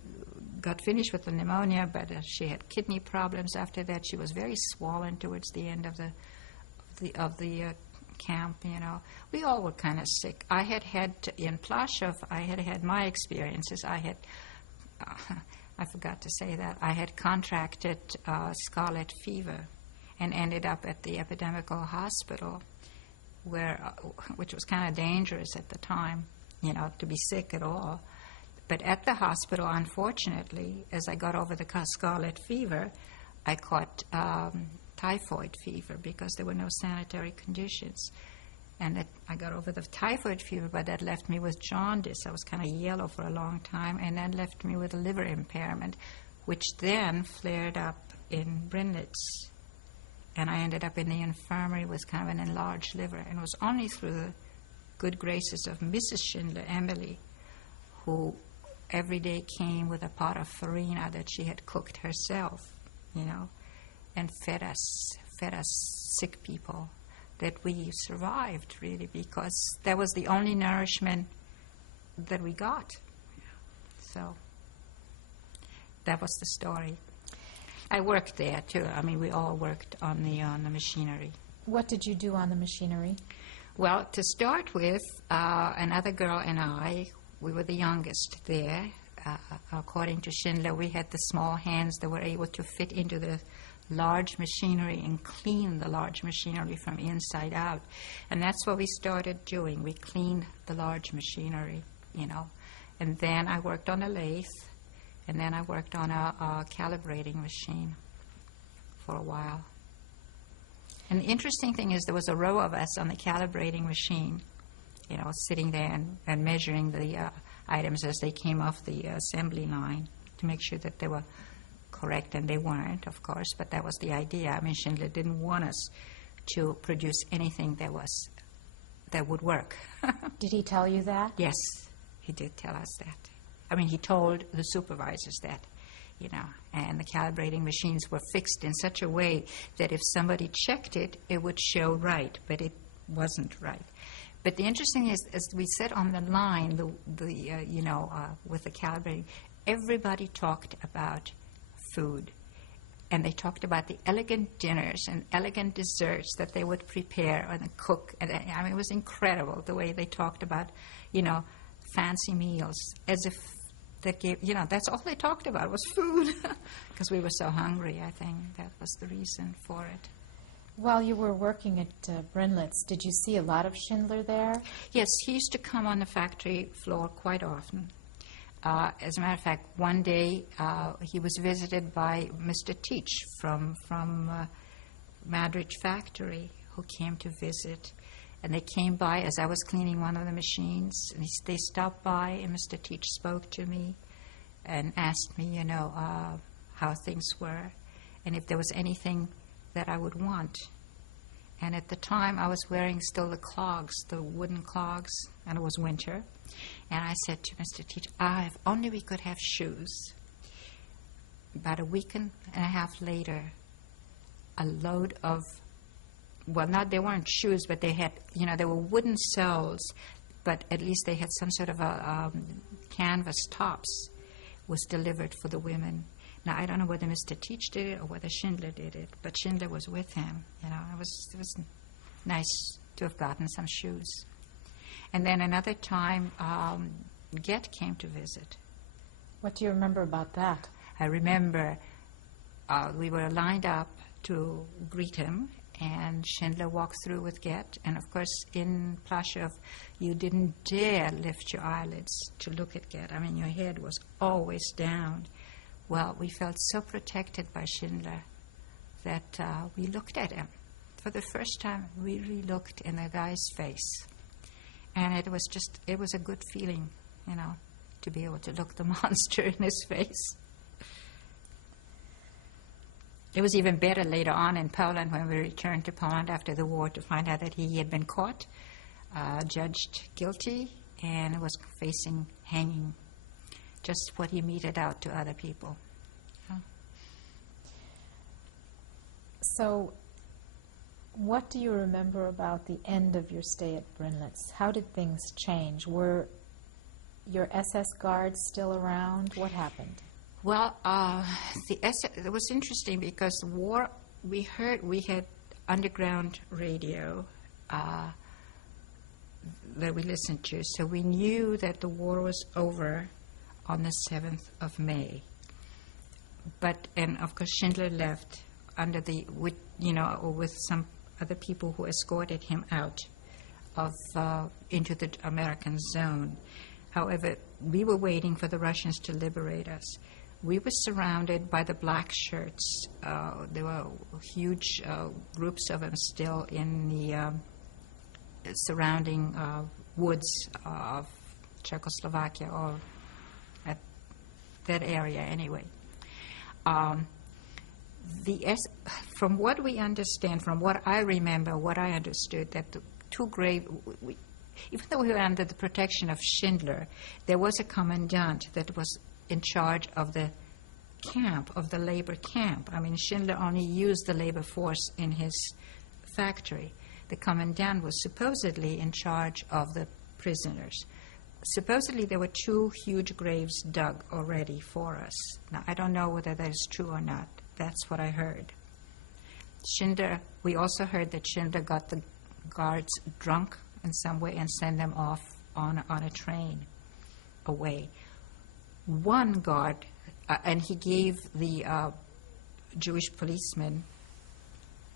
got finished with the pneumonia, but she had kidney problems after that. She was very swollen towards the end of the camp, you know. We all were kind of sick. I had in Plaszow, I had my experiences. I forgot to say that. I had contracted scarlet fever and ended up at the epidemical hospital, which was kind of dangerous at the time, you know, to be sick at all. But at the hospital, unfortunately, as I got over the scarlet fever, I caught typhoid fever because there were no sanitary conditions. And I got over the typhoid fever, but that left me with jaundice. I was kind of yellow for a long time, and then left me with a liver impairment, which then flared up in Brinnitz. And I ended up in the infirmary with kind of an enlarged liver. And it was only through good graces of Mrs. Schindler, Emily, who every day came with a pot of farina that she had cooked herself, and fed us sick people, that we survived, really, because that was the only nourishment that we got. So that was the story. I worked there, too. I mean, we all worked on the machinery. What did you do on the machinery? Well, to start with, another girl and I, we were the youngest there. According to Schindler, we had the small hands that were able to fit into the large machinery and clean the large machinery from inside out. And that's what we started doing. We cleaned the large machinery, And then I worked on a lathe, and then I worked on a calibrating machine for a while. And the interesting thing is there was a row of us on the calibrating machine, sitting there and measuring the items as they came off the assembly line to make sure that they were correct, and they weren't, of course, but that was the idea. I mean, Schindler didn't want us to produce anything that would work. Did he tell you that? Yes, he did tell us that. I mean, he told the supervisors that, and the calibrating machines were fixed in such a way that if somebody checked it, it would show right, but it wasn't right. But the interesting is, as we sat on the line, with the calibrating, everybody talked about food. And they talked about the elegant dinners and elegant desserts that they would prepare and cook. And I mean, it was incredible the way they talked about, fancy meals, as if that gave, that's all they talked about was food. Because we were so hungry, I think that was the reason for it. While you were working at Brinlitz, did you see a lot of Schindler there? Yes, he used to come on the factory floor quite often. As a matter of fact, one day he was visited by Mr. Teach from Madridge factory, who came to visit. And they came by as I was cleaning one of the machines. And they stopped by, and Mr. Teach spoke to me and asked me, how things were and if there was anything that I would want. And at the time, I was wearing still the clogs, the wooden clogs, and it was winter. And I said to Mr. Teach, if only we could have shoes. About a week and a half later, a load of, they weren't shoes, but they had, they were wooden soles, but at least they had some sort of a canvas tops, was delivered for the women. Now, I don't know whether Mr. Teach did it or whether Schindler did it, but Schindler was with him. It was nice to have gotten some shoes. And then another time, Goethe came to visit. What do you remember about that? I remember we were lined up to greet him, and Schindler walked through with Goethe. And, of course, in Plaszow, you didn't dare lift your eyelids to look at Goethe. I mean, your head was always down. Well, we felt so protected by Schindler that we looked at him. For the first time, we really looked in the guy's face. And it was a good feeling, to be able to look the monster in his face. It was even better later on in Poland when we returned to Poland after the war to find out that he had been caught, judged guilty, and was facing hanging. Just what he meted out to other people. So, what do you remember about the end of your stay at Brinlitz? How did things change? Were your SS guards still around? What happened? Well, it was interesting because the war, we had underground radio that we listened to, so we knew that the war was over on the 7th of May. And of course Schindler left with some other people who escorted him out into the American zone. However, we were waiting for the Russians to liberate us. We were surrounded by the black shirts. There were huge groups of them still in the surrounding woods of Czechoslovakia, or at that area anyway. From what we understand, from what I remember, what I understood, that the two even though we were under the protection of Schindler, there was a commandant that was in charge of the camp, of the labor camp. I mean, Schindler only used the labor force in his factory. The commandant was supposedly in charge of the prisoners. Supposedly there were 2 huge graves dug already for us. Now, I don't know whether that is true or not. That's what I heard. Schindler, we also heard that Schindler got the guards drunk in some way and sent them off on a train away. One guard, and he gave the Jewish policemen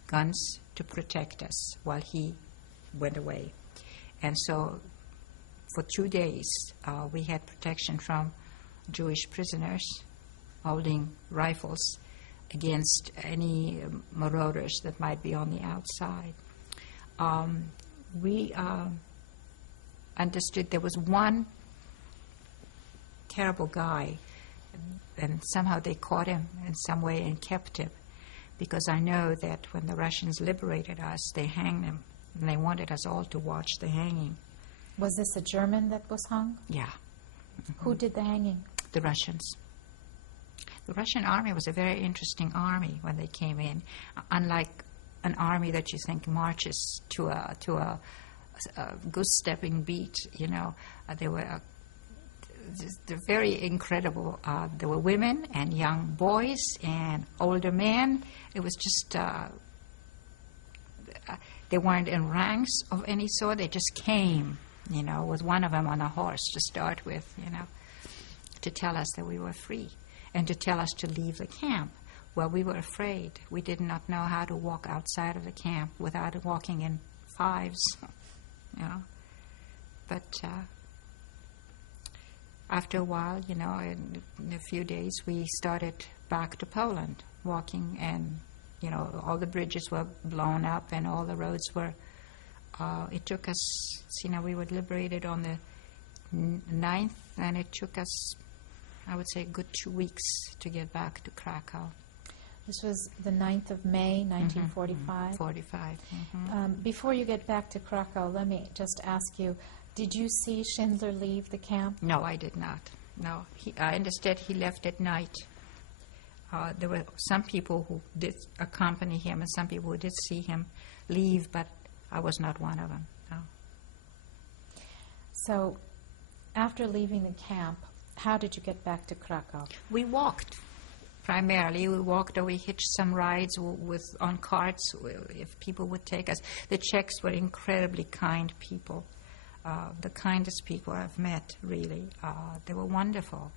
guns to protect us while he went away. And so for 2 days, we had protection from Jewish prisoners holding rifles against any marauders that might be on the outside. We understood there was one terrible guy, and somehow they caught him in some way and kept him, because I know that when the Russians liberated us, they hanged him, and they wanted us all to watch the hanging. Was this a German that was hung? Yeah. Who did the hanging? The Russians. The Russian army was a very interesting army when they came in, unlike an army that you think marches to a goose-stepping beat. You know, they were they're very incredible. There were women and young boys and older men. It was just they weren't in ranks of any sort. They just came, you know, with one of them on a horse to start with, you know, to tell us that we were free and to tell us to leave the camp. Well, we were afraid. We did not know how to walk outside of the camp without walking in fives, you know. But after a while, you know, in a few days, we started back to Poland, walking, and, you know, all the bridges were blown up and all the roads were, it took us, you know, we were liberated on the 9th, and it took us, I would say, a good 2 weeks to get back to Krakow. This was the 9th of May, 1945? 45. Before you get back to Krakow, let me just ask you, did you see Schindler leave the camp? No, I did not. No. Instead, he left at night. There were some people who did accompany him and some people who did see him leave, but I was not one of them, no. So, after leaving the camp, how did you get back to Krakow? We walked. Primarily, we walked, or we hitched some rides on carts if people would take us. The Czechs were incredibly kind people, the kindest people I've met, really. They were wonderful.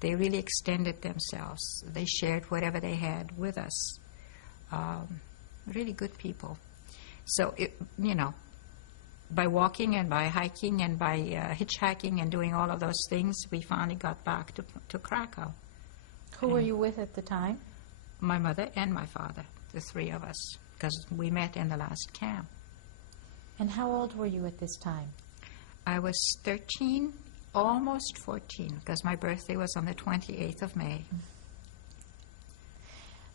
They really extended themselves. They shared whatever they had with us. Really good people. So, you know, by walking and by hiking and by hitchhiking and doing all of those things, we finally got back to Krakow. Who were you with at the time? My mother and my father, the 3 of us, because we met in the last camp. And how old were you at this time? I was 13, almost 14, because my birthday was on the 28th of May.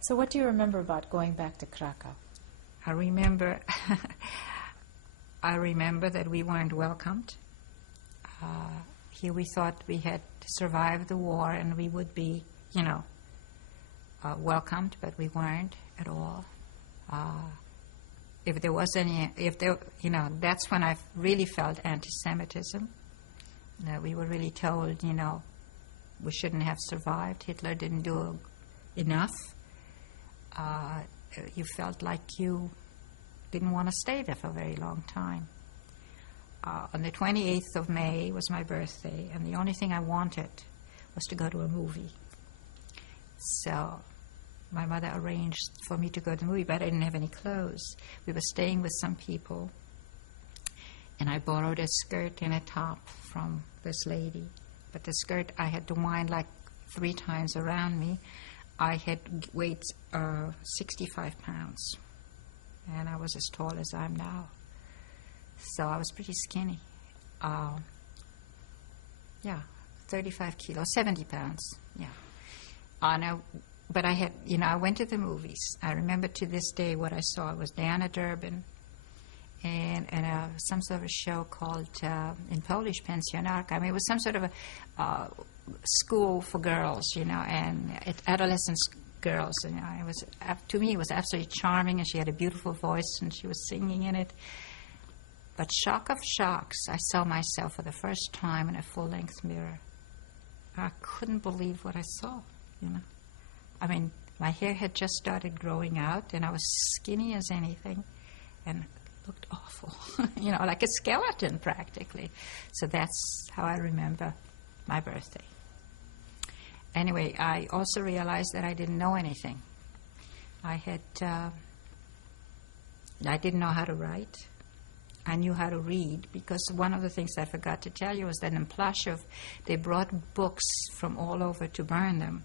So what do you remember about going back to Krakow? I remember that we weren't welcomed. Here we thought we had survived the war and we would be, you know, welcomed, but we weren't at all. If there was any, you know, that's when I really felt anti-Semitism. We were really told, you know, we shouldn't have survived. Hitler didn't do enough. You felt like you didn't want to stay there for a very long time. On the 28th of May was my birthday, and the only thing I wanted was to go to a movie. So my mother arranged for me to go to the movie, but I didn't have any clothes. We were staying with some people, and I borrowed a skirt and a top from this lady. But the skirt, I had to wind like 3 times around me. I had weighed 65 pounds, and I was as tall as I am now. So I was pretty skinny. 35 kilos, 70 pounds, yeah. But I had, you know, I went to the movies. I remember to this day what I saw. It was Diana Durbin in some sort of a show called, in Polish, Pensjonarka. I mean, it was some sort of a school for girls, you know, and adolescent girls. And it was, to me, it was absolutely charming, and she had a beautiful voice, and she was singing in it. But shock of shocks, I saw myself for the first time in a full-length mirror. I couldn't believe what I saw, you know. I mean, my hair had just started growing out, and I was skinny as anything, and looked awful, you know, like a skeleton practically. So that's how I remember my birthday. Anyway, I also realized that I didn't know anything. I didn't know how to write. I knew how to read, because one of the things I forgot to tell you was that in Plaszow, they brought books from all over to burn them.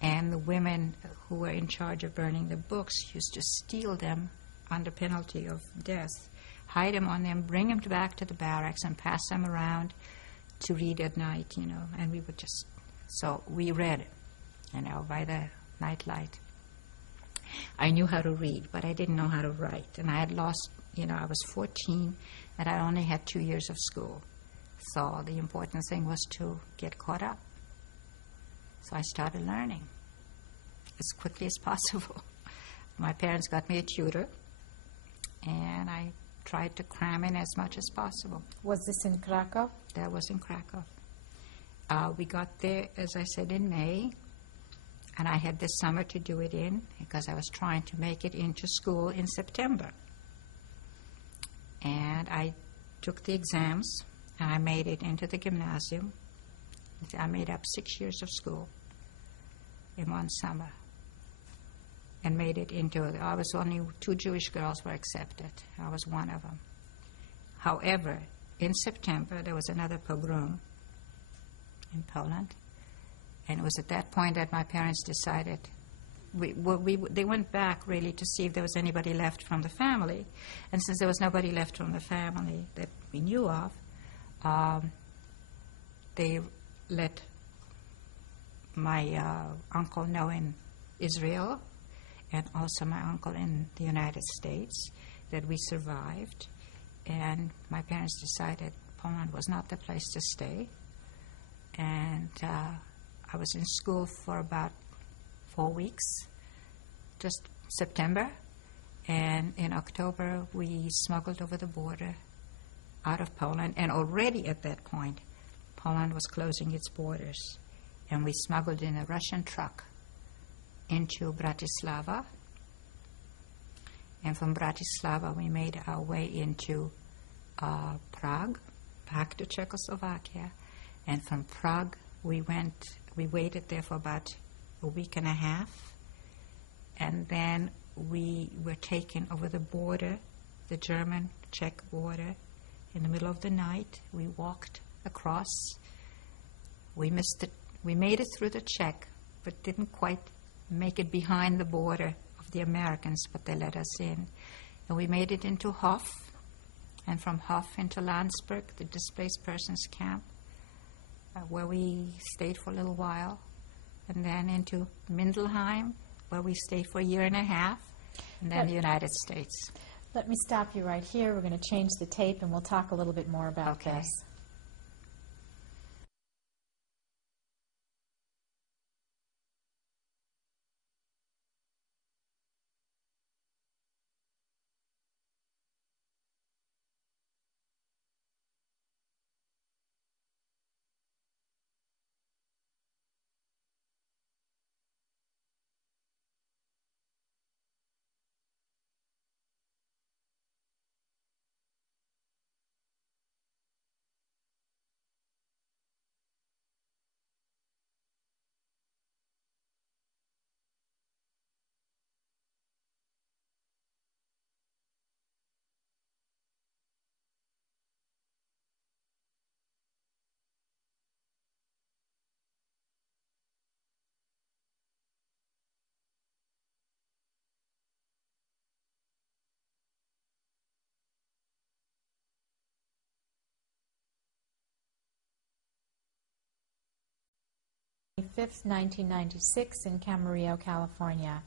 And the women who were in charge of burning the books used to steal them under penalty of death, hide them on them, bring them back to the barracks, and pass them around to read at night, you know. And we would just, so we read, you know, by the night light. I knew how to read, but I didn't know how to write. And I had lost, you know, I was 14, and I only had 2 years of school. So the important thing was to get caught up. So I started learning as quickly as possible. My parents got me a tutor, and I tried to cram in as much as possible. Was this in Krakow? That was in Krakow. We got there, as I said, in May, and I had this summer to do it in, because I was trying to make it into school in September. And I took the exams, and I made it into the gymnasium. I made up 6 years of school in one summer, and made it into, I was only 2 Jewish girls were accepted. I was one of them. However, in September, there was another pogrom in Poland, and it was at that point that my parents decided, they went back really to see if there was anybody left from the family, and since there was nobody left from the family that we knew of, they let my uncle know in Israel, and also my uncle in the United States, that we survived. And my parents decided Poland was not the place to stay. And I was in school for about 4 weeks, just September. And in October, we smuggled over the border out of Poland. And already at that point, Poland was closing its borders. And we smuggled in a Russian truck into Bratislava. And from Bratislava, we made our way into Prague, back to Czechoslovakia. And from Prague, we waited there for about a week and a half. And then we were taken over the border, the German-Czech border. In the middle of the night, we walked across. We made it through the Czech, but didn't quite make it behind the border of the Americans, but they let us in. And we made it into Hof, and from Hof into Landsberg, the displaced persons camp, where we stayed for a little while, and then into Mindelheim, where we stayed for a year and a half, and then the United States. Let me stop you right here. We're going to change the tape, and we'll talk a little bit more about this. 5th, 1996 in Camarillo, California.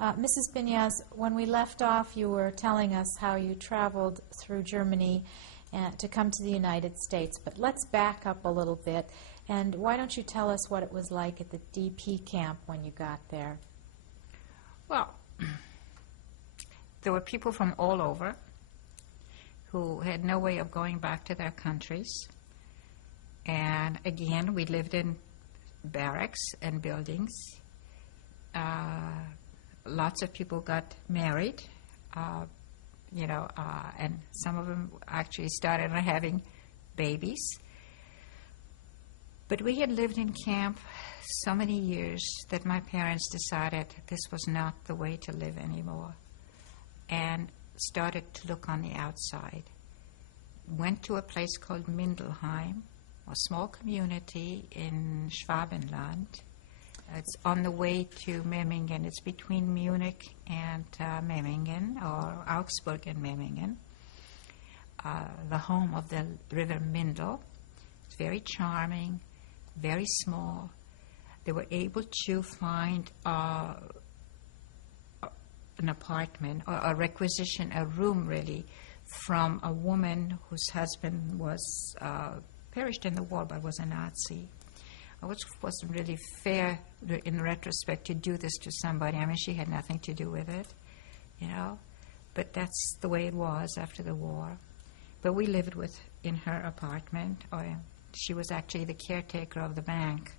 Mrs. Binyaz, when we left off, you were telling us how you traveled through Germany to come to the United States. But let's back up a little bit. And why don't you tell us what it was like at the DP camp when you got there? Well, there were people from all over who had no way of going back to their countries. And again, we lived in barracks and buildings. Lots of people got married, and some of them actually started having babies. But we had lived in camp so many years that my parents decided this was not the way to live anymore and started to look on the outside. Went to a place called Mindelheim, a small community in Schwabenland. It's on the way to Memmingen. It's between Munich and Memmingen, or Augsburg and Memmingen, the home of the River Mindel. It's very charming, very small. They were able to find an apartment, or a requisition, a room really, from a woman whose husband was perished in the war but was a Nazi. Which wasn't really fair in retrospect to do this to somebody. I mean, she had nothing to do with it, but that's the way it was after the war. But we lived in her apartment, or she was actually the caretaker of the bank,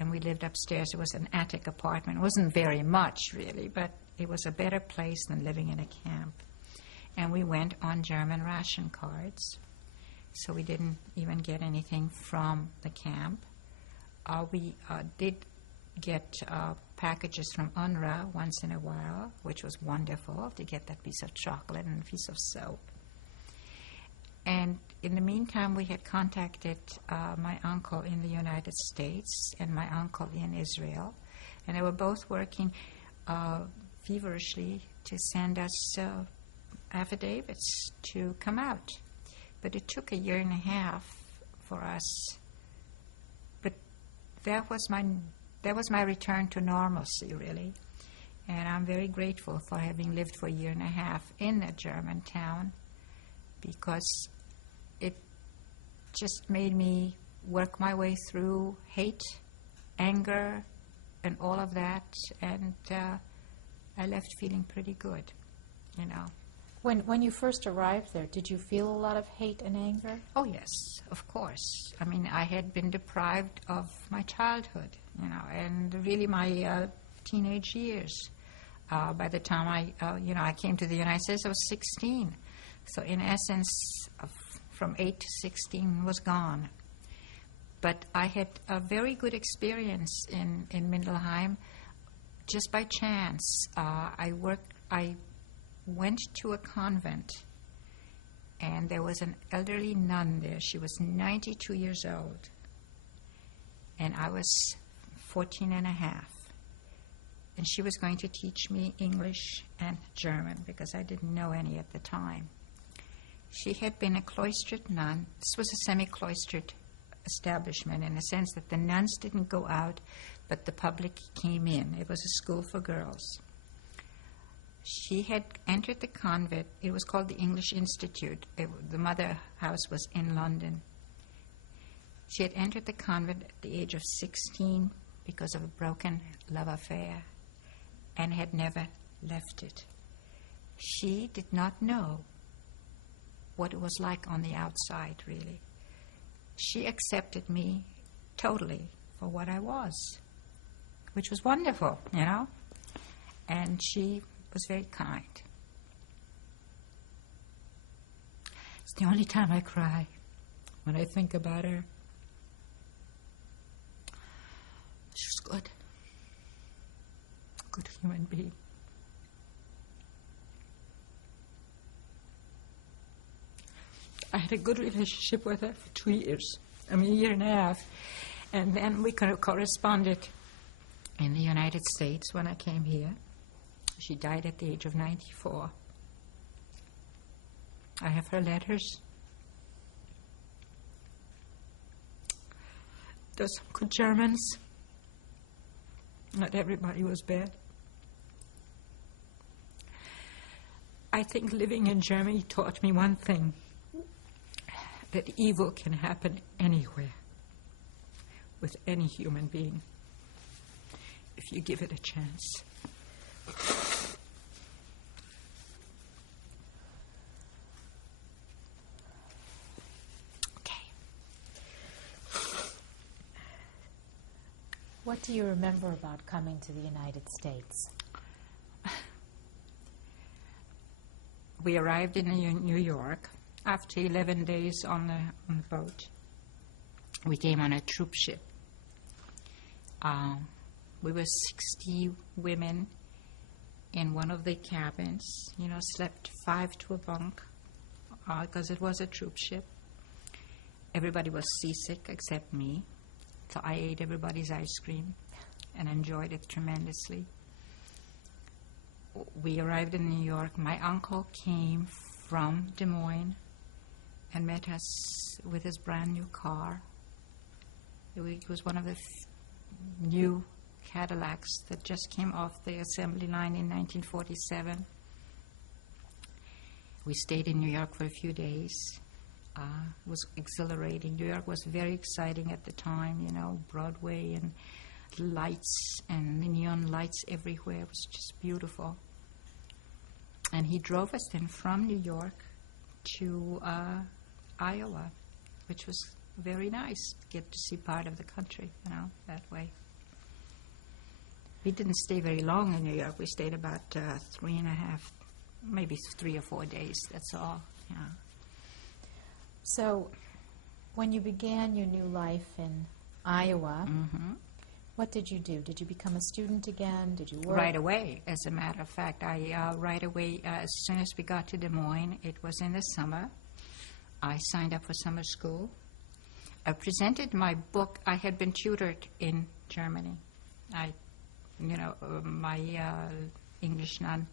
and we lived upstairs. It was an attic apartment. It wasn't very much, really, but it was a better place than living in a camp. And we went on German ration cards, so we didn't even get anything from the camp. We did get packages from UNRWA once in a while, which was wonderful to get that piece of chocolate and a piece of soap. And in the meantime, we had contacted my uncle in the United States and my uncle in Israel, and they were both working feverishly to send us affidavits to come out. But it took 1.5 years for us. That was my return to normalcy, really. And I'm very grateful for having lived for 1.5 years in a German town, because it just made me work my way through hate, anger, and all of that. And I left feeling pretty good, When you first arrived there, did you feel a lot of hate and anger? Oh, yes, of course. I mean, I had been deprived of my childhood, and really my teenage years. By the time I came to the United States, I was 16. So in essence, from 8 to 16 was gone. But I had a very good experience in Mindelheim just by chance. I went to a convent, and there was an elderly nun there. She was 92 years old, and I was 14 and a half. And she was going to teach me English and German, because I didn't know any at the time. She had been a cloistered nun. This was a semi-cloistered establishment in the sense that the nuns didn't go out, but the public came in. It was a school for girls. She had entered the convent. It was called the English Institute. The mother house was in London. She had entered the convent at the age of 16 because of a broken love affair, and had never left it. She did not know what it was like on the outside, really. She accepted me totally for what I was, which was wonderful, And she was very kind. It's the only time I cry, when I think about her. She was good. Good human being. I had a good relationship with her for 2 years. 1.5 years. And then we kind of corresponded in the United States when I came here. She died at the age of 94. I have her letters. There's some good Germans. Not everybody was bad. I think living in Germany taught me one thing, that evil can happen anywhere with any human being if you give it a chance. What do you remember about coming to the United States? We arrived in New York after 11 days on the boat. We came on a troop ship. We were 60 women in one of the cabins, slept 5 to a bunk because it was a troop ship. Everybody was seasick except me. So I ate everybody's ice cream and enjoyed it tremendously. We arrived in New York. My uncle came from Des Moines and met us with his brand new car. It was one of the new Cadillacs that just came off the assembly line in 1947. We stayed in New York for a few days. It was exhilarating. New York was very exciting at the time, Broadway and lights and neon lights everywhere. It was just beautiful. And he drove us then from New York to Iowa, which was very nice to get to see part of the country, that way. We didn't stay very long in New York. We stayed about 3.5, maybe 3 or 4 days, that's all, So, when you began your new life in Iowa, what did you do? Did you become a student again? Did you work? Right away, as a matter of fact. Right away, as soon as we got to Des Moines, it was in the summer, I signed up for summer school. I presented my book. I had been tutored in Germany. My English nun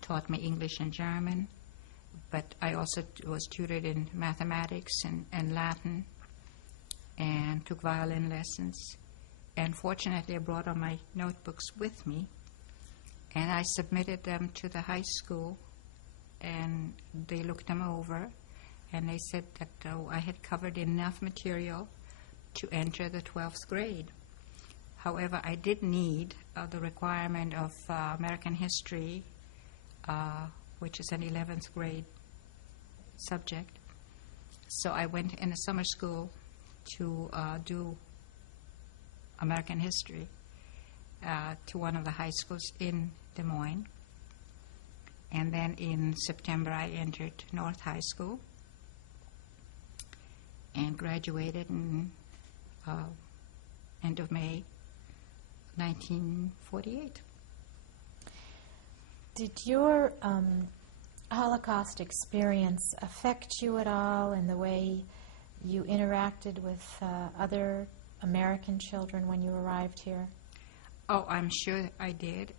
taught me English and German. But I also was tutored in mathematics and Latin and took violin lessons. And fortunately, I brought all my notebooks with me, and I submitted them to the high school, and they looked them over, and they said that I had covered enough material to enter the 12th grade. However, I did need the requirement of American history, which is an 11th grade subject. So I went in a summer school to do American history to one of the high schools in Des Moines. And then in September I entered North High School and graduated in end of May 1948. Did your Holocaust experience affect you at all in the way you interacted with other American children when you arrived here? Oh, I'm sure I did.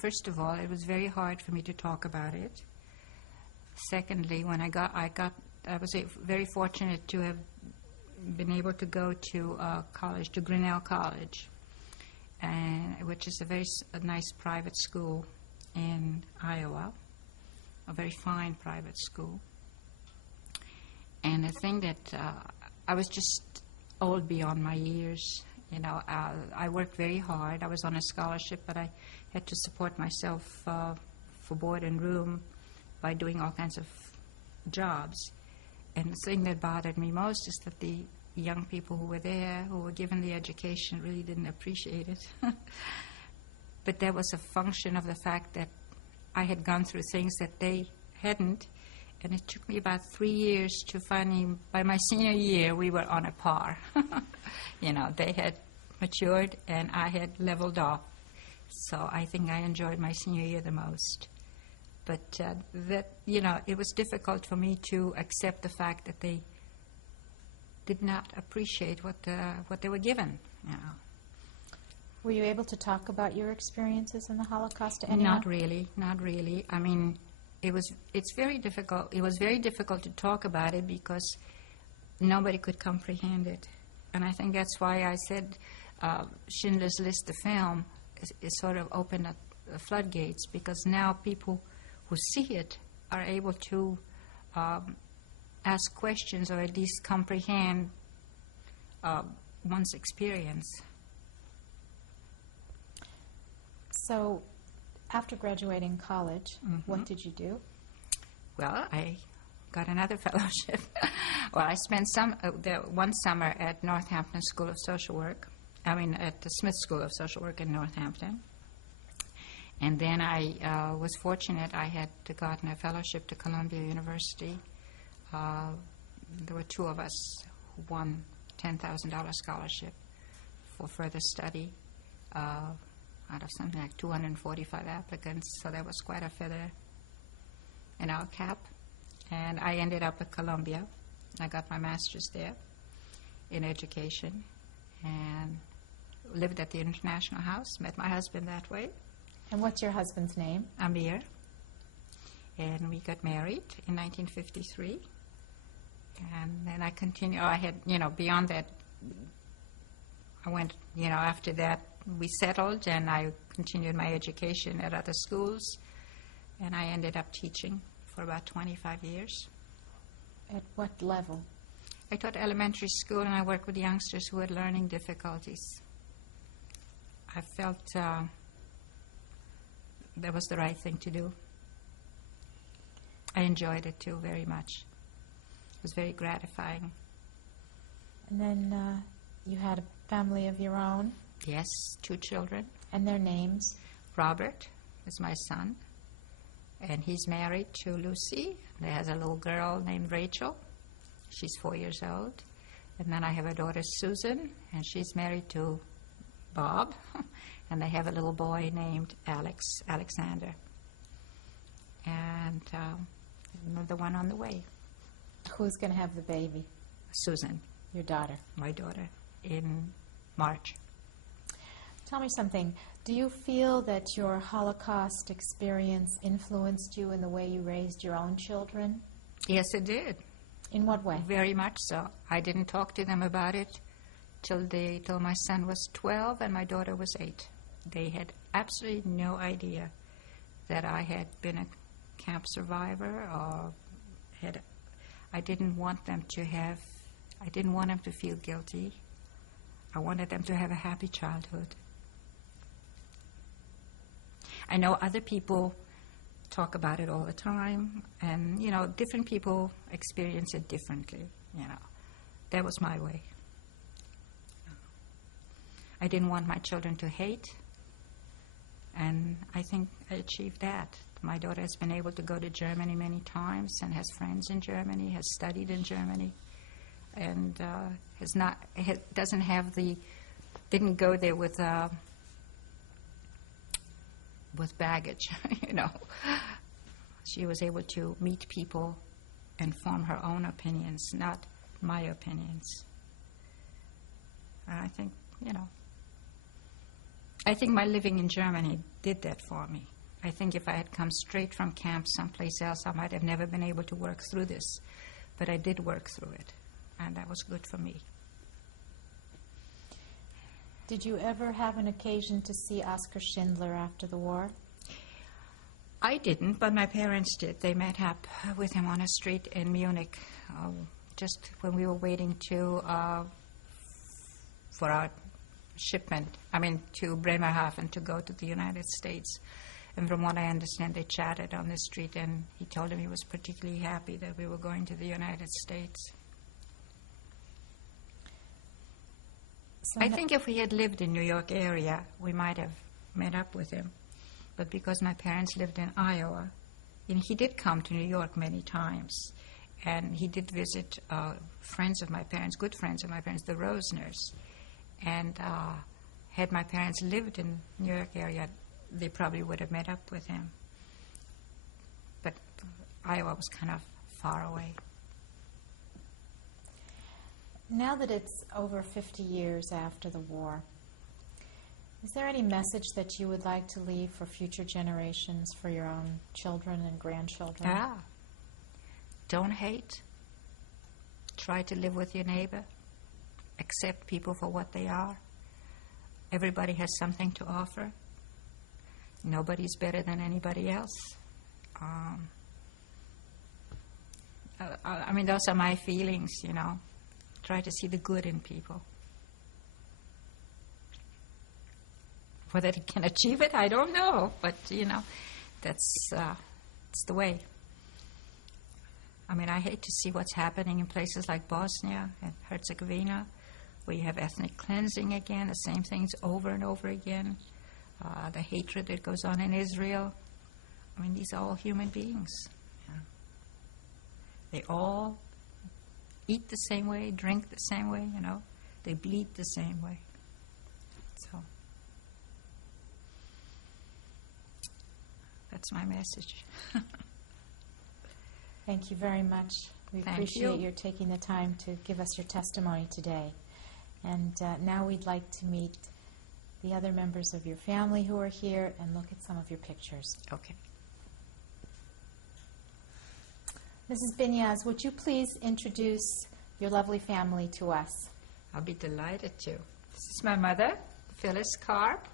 First of all, it was very hard for me to talk about it. Secondly, when I was very fortunate to have been able to go to college, to Grinnell College, which is a nice private school in Iowa, a very fine private school. And the thing that I was just old beyond my years. I worked very hard. I was on a scholarship, but I had to support myself for board and room by doing all kinds of jobs. And the thing that bothered me most is that the young people who were there, who were given the education, really didn't appreciate it. But that was a function of the fact that I had gone through things that they hadn't. And it took me about 3 years to finally, by my senior year, we were on a par. They had matured and I had leveled off. So I think I enjoyed my senior year the most. But it was difficult for me to accept the fact that they did not appreciate what they were given. Were you able to talk about your experiences in the Holocaust to anyone? Not really. I mean, it's very difficult. It was very difficult to talk about it because nobody could comprehend it. And I think that's why I said Schindler's List, the film, is sort of opened up floodgates, because now people who see it are able to ask questions or at least comprehend one's experience. So, after graduating college, what did you do? Well, I got another fellowship. Well, I spent one summer at Northampton School of Social Work. At the Smith School of Social Work in Northampton. And then I was fortunate. I had gotten a fellowship to Columbia University. There were two of us who won $10,000 scholarship for further study out of something like 245 applicants. So that was quite a feather in our cap. And I ended up at Columbia. I got my master's there in education and lived at the International House, met my husband that way. And what's your husband's name? Amir. And we got married in 1953. And then I continued, I had, beyond that, I went, after that, we settled and I continued my education at other schools. And I ended up teaching for about 25 years. At what level? I taught elementary school and I worked with youngsters who had learning difficulties. I felt that was the right thing to do. I enjoyed it too very much. It was very gratifying. And then you had a family of your own? Yes, 2 children. And their names? Robert is my son, and he's married to Lucy. They has a little girl named Rachel. She's 4 years old. And then I have a daughter, Susan, and she's married to Bob, and they have a little boy named Alexander, and another one on the way. Who's going to have the baby? Susan. Your daughter. My daughter, in March. Tell me something. Do you feel that your Holocaust experience influenced you in the way you raised your own children? Yes, it did. In what way? Very much so. I didn't talk to them about it till my son was 12 and my daughter was 8. They had absolutely no idea that I had been a camp survivor or I didn't want them to feel guilty. I wanted them to have a happy childhood. I know other people talk about it all the time, and, different people experience it differently, That was my way. I didn't want my children to hate, and I think I achieved that. My daughter has been able to go to Germany many times and has friends in Germany, has studied in Germany, and didn't go there with baggage, She was able to meet people and form her own opinions, not my opinions. I think my living in Germany did that for me. I think if I had come straight from camp someplace else, I might have never been able to work through this. But I did work through it, and that was good for me. Did you ever have an occasion to see Oskar Schindler after the war? I didn't, but my parents did. They met up with him on a street in Munich just when we were waiting for our shipment, to Bremerhaven to go to the United States. And from what I understand, they chatted on the street, and he told him he was particularly happy that we were going to the United States. So I think if we had lived in New York area, we might have met up with him. But because my parents lived in Iowa, and he did come to New York many times, and he did visit friends of my parents, good friends of my parents, the Rosners. And had my parents lived in New York area, they probably would have met up with him. But Iowa was kind of far away. Now that it's over 50 years after the war, is there any message that you would like to leave for future generations, for your own children and grandchildren? Don't hate. Try to live with your neighbor. Accept people for what they are. Everybody has something to offer. Nobody's better than anybody else. I mean, those are my feelings, you know. Try to see the good in people. Whether they can achieve it, I don't know. But, you know, that's the way. I mean, I hate to see what's happening in places like Bosnia and Herzegovina, where you have ethnic cleansing again, the same things over and over again. The hatred that goes on in Israel. I mean, these are all human beings. Yeah. They all eat the same way, drink the same way, you know. They bleed the same way. So that's my message. Thank you very much. We Thank appreciate you. your taking the time to give us your testimony today. And now we'd like to meet the other members of your family who are here and look at some of your pictures. Okay. Mrs. Binyaz, would you please introduce your lovely family to us? I'll be delighted to. This is my mother, Phyllis Karp,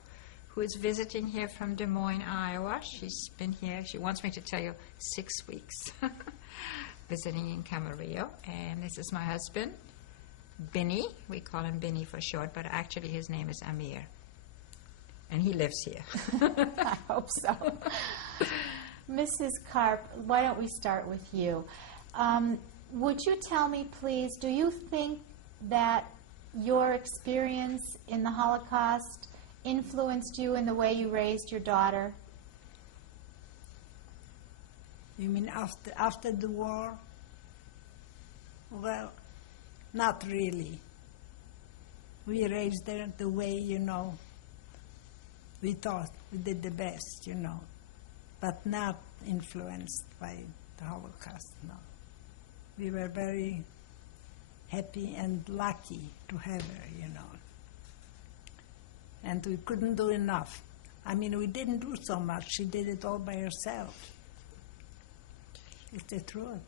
who is visiting here from Des Moines, Iowa. She's been here, she wants me to tell you, 6 weeks, visiting in Camarillo. And this is my husband, Binny. We call him Binny for short, but actually his name is Amir. And he lives here. I hope so. Mrs. Karp, why don't we start with you? Would you tell me, please, do you think that your experience in the Holocaust influenced you in the way you raised your daughter? You mean after the war? Well, not really. We raised her the way, you know, we thought we did the best, you know, but not influenced by the Holocaust, no. We were very happy and lucky to have her, you know. And we couldn't do enough. I mean, we didn't do so much. She did it all by herself. It's the truth.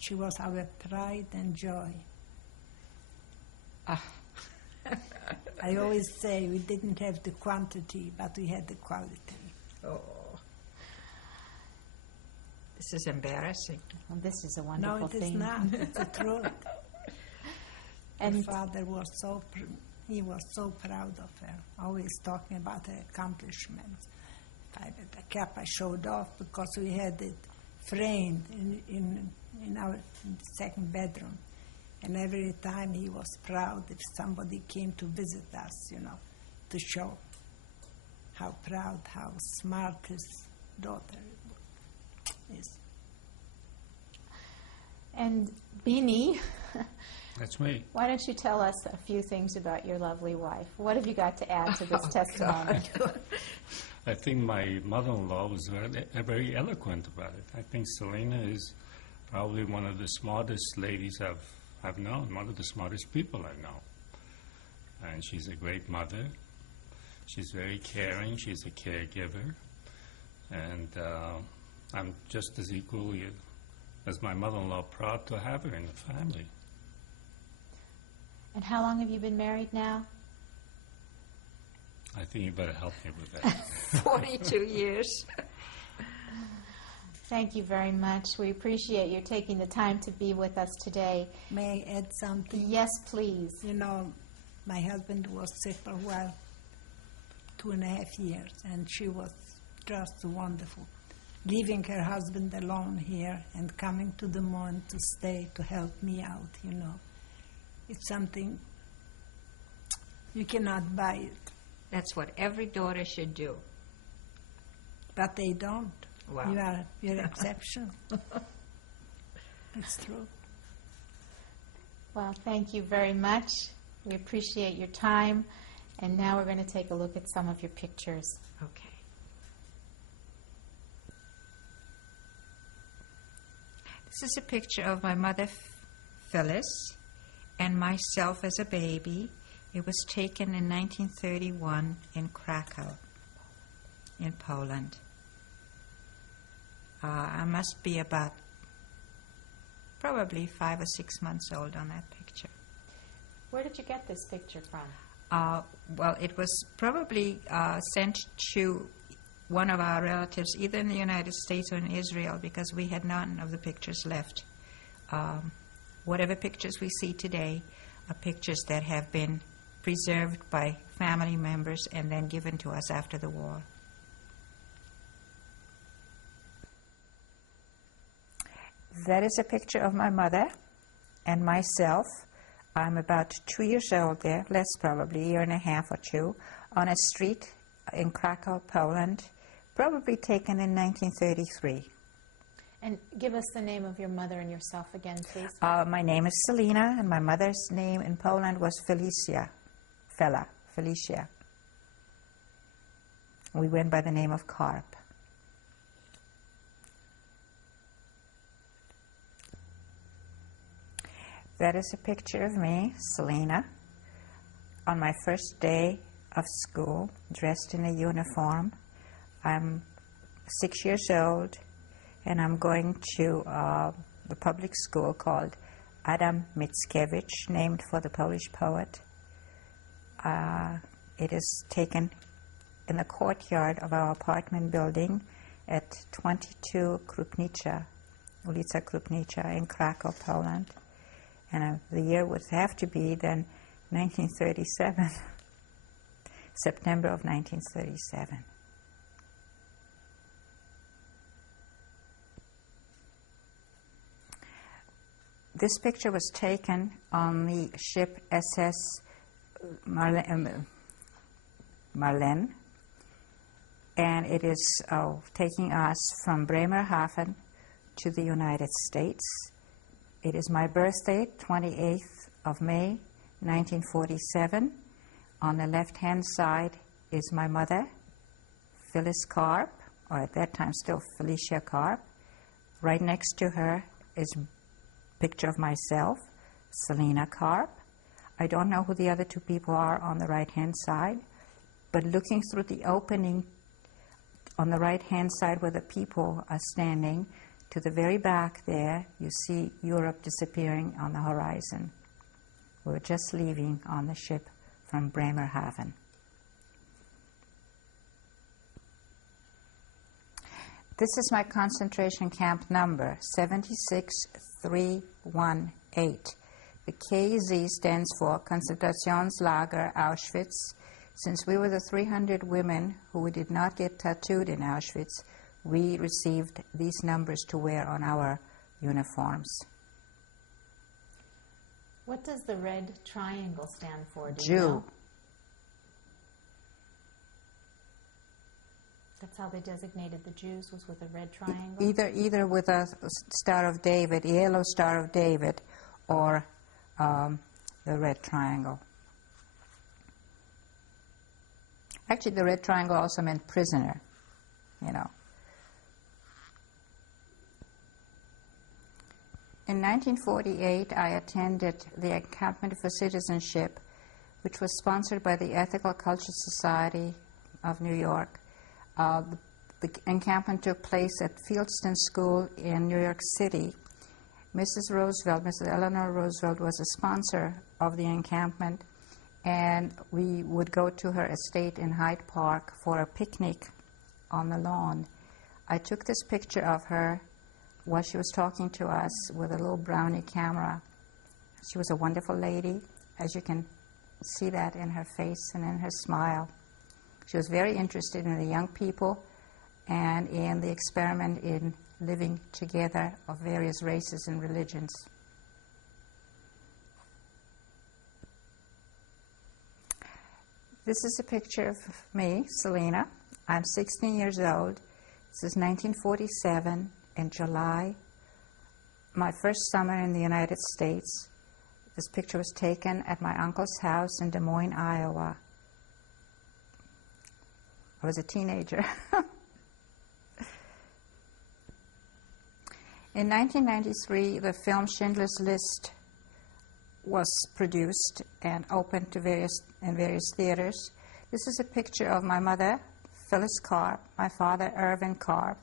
She was our pride and joy. I always say we didn't have the quantity, but we had the quality. Oh. This is embarrassing. Well, this is a wonderful No, it thing. is not. It's the truth. And Her father was he was so proud of her, always talking about her accomplishments. The cap I showed off because we had it framed in our second bedroom. And every time he was proud if somebody came to visit us, you know, to show how proud, how smart his daughter is. And Bini, That's me. why don't you tell us a few things about your lovely wife? What have you got to add to this testimony? I think my mother-in-law was very eloquent about it. I think Selena is probably one of the smartest ladies I've known, one of the smartest people I know. And she's a great mother. She's very caring. She's a caregiver. And I'm just as equally as my mother-in-law proud to have her in the family. And how long have you been married now? I think you better help me with that. 42 years. Thank you very much. We appreciate you taking the time to be with us today. May I add something? Yes, please. You know, my husband was sick for a while, 2.5 years, and she was just wonderful. Leaving her husband alone here and coming to Des Moines to stay to help me out, you know. It's something you cannot buy it, That's what every daughter should do. but they don't. Wow. You're exception. It's true. Well, thank you very much. We appreciate your time. And now we're going to take a look at some of your pictures. Okay. This is a picture of my mother, Phyllis, and myself as a baby. It was taken in 1931 in Krakow, in Poland. I must be about probably 5 or 6 months old on that picture. Where did you get this picture from? Well, it was probably sent to one of our relatives, either in the United States or in Israel, because we had none of the pictures left. Whatever pictures we see today are pictures that have been preserved by family members and then given to us after the war. That is a picture of my mother and myself. I'm about 2 years old there, less probably, a year and a half or two, on a street in Krakow, Poland, probably taken in 1933. And give us the name of your mother and yourself again, please. My name is Selina, and my mother's name in Poland was Felicia. Felicia. We went by the name of Karp. That is a picture of me, Selina, on my first day of school, dressed in a uniform. I'm 6 years old, and I'm going to the public school called Adam Mickiewicz, named for the Polish poet. It is taken in the courtyard of our apartment building at 22 Krupnicza, ulica Krupnicza in Krakow, Poland. And the year would have to be then 1937, September of 1937. This picture was taken on the ship SS Marlene, and it is taking us from Bremerhaven to the United States. It is my birthday, 28th of May, 1947. On the left-hand side is my mother, Phyllis Karp, or at that time still Felicia Karp. Right next to her is a picture of myself, Selina Karp. I don't know who the other two people are on the right-hand side, but looking through the opening on the right-hand side where the people are standing, to the very back there, you see Europe disappearing on the horizon. We were just leaving on the ship from Bremerhaven. This is my concentration camp number, 76318. The KZ stands for Konzentrationslager Auschwitz. Since we were the 300 women who did not get tattooed in Auschwitz, we received these numbers to wear on our uniforms. What does the red triangle stand for? Do Jew. you know? That's how they designated the Jews, was with a red triangle? Either with a Star of David, yellow Star of David, or the red triangle. Actually, the red triangle also meant prisoner, you know. In 1948, I attended the Encampment for Citizenship, which was sponsored by the Ethical Culture Society of New York. The encampment took place at Fieldston School in New York City. Mrs. Roosevelt, Mrs. Eleanor Roosevelt, was a sponsor of the encampment, and we would go to her estate in Hyde Park for a picnic on the lawn. I took this picture of her while she was talking to us with a little brownie camera. She was a wonderful lady, as you can see that in her face and in her smile. She was very interested in the young people and in the experiment in living together of various races and religions. This is a picture of me, Selina. I'm 16 years old. This is 1947 in July, my first summer in the United States. This picture was taken at my uncle's house in Des Moines, Iowa. I was a teenager. In 1993, the film Schindler's List was produced and opened to various theaters. This is a picture of my mother, Phyllis Karp, my father, Irvin Karp,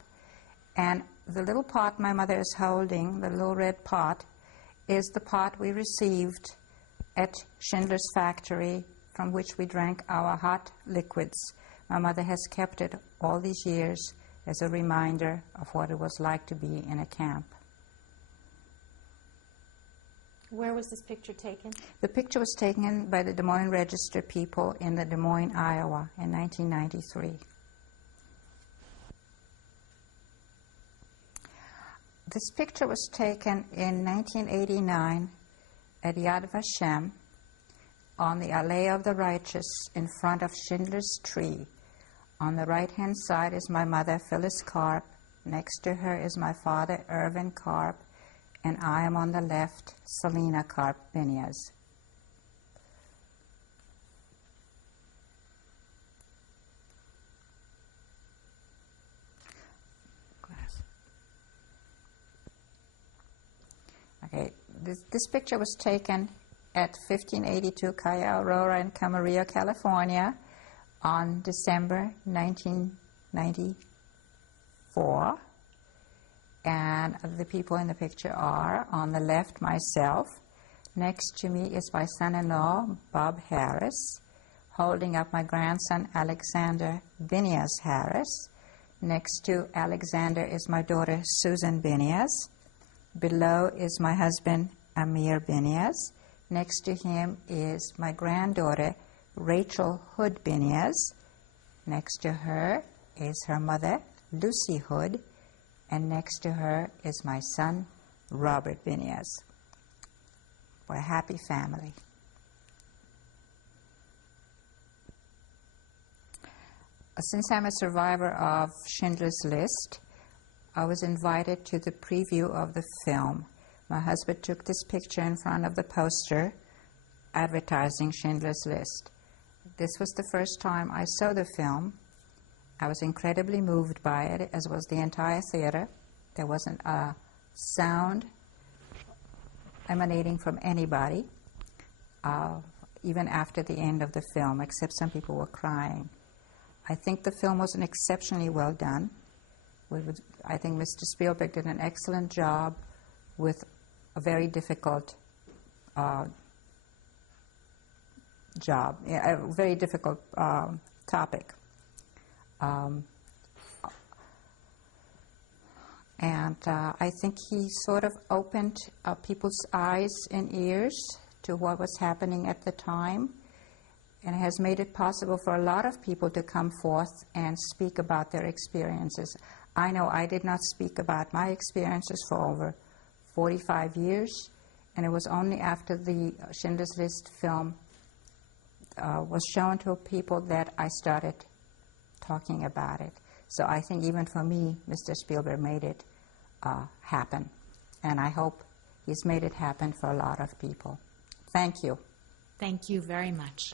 and the little pot my mother is holding, the little red pot, is the pot we received at Schindler's factory from which we drank our hot liquids. My mother has kept it all these years as a reminder of what it was like to be in a camp. Where was this picture taken? The picture was taken by the Des Moines Register people in Des Moines, Iowa in 1993. This picture was taken in 1989 at Yad Vashem on the Alley of the Righteous in front of Schindler's Tree. On the right-hand side is my mother, Phyllis Karp. Next to her is my father, Irvin Karp. And I am on the left, Selina Karp-Binias. Okay, this picture was taken at 1582 Calle Aurora in Camarillo, California on December 1994. And the people in the picture are, on the left, myself. Next to me is my son-in-law, Bob Harris, holding up my grandson, Alexander Binias Harris. Next to Alexander is my daughter, Susan Binias. Below is my husband, Amir Binias. Next to him is my granddaughter, Rachel Hood Binias. Next to her is her mother, Lucy Hood. And next to her is my son, Robert Binias. We're a happy family. Since I'm a survivor of Schindler's List, I was invited to the preview of the film. My husband took this picture in front of the poster advertising Schindler's List. This was the first time I saw the film. I was incredibly moved by it, as was the entire theater. There wasn't a sound emanating from anybody, even after the end of the film, except some people were crying. I think the film was exceptionally well done. I think Mr. Spielberg did an excellent job with a very difficult topic. And I think he sort of opened people's eyes and ears to what was happening at the time, and has made it possible for a lot of people to come forth and speak about their experiences. I know I did not speak about my experiences for over 45 years, and it was only after the Schindler's List film was shown to people that I started talking about it. So I think even for me, Mr. Spielberg made it happen. And I hope he's made it happen for a lot of people. Thank you. Thank you very much.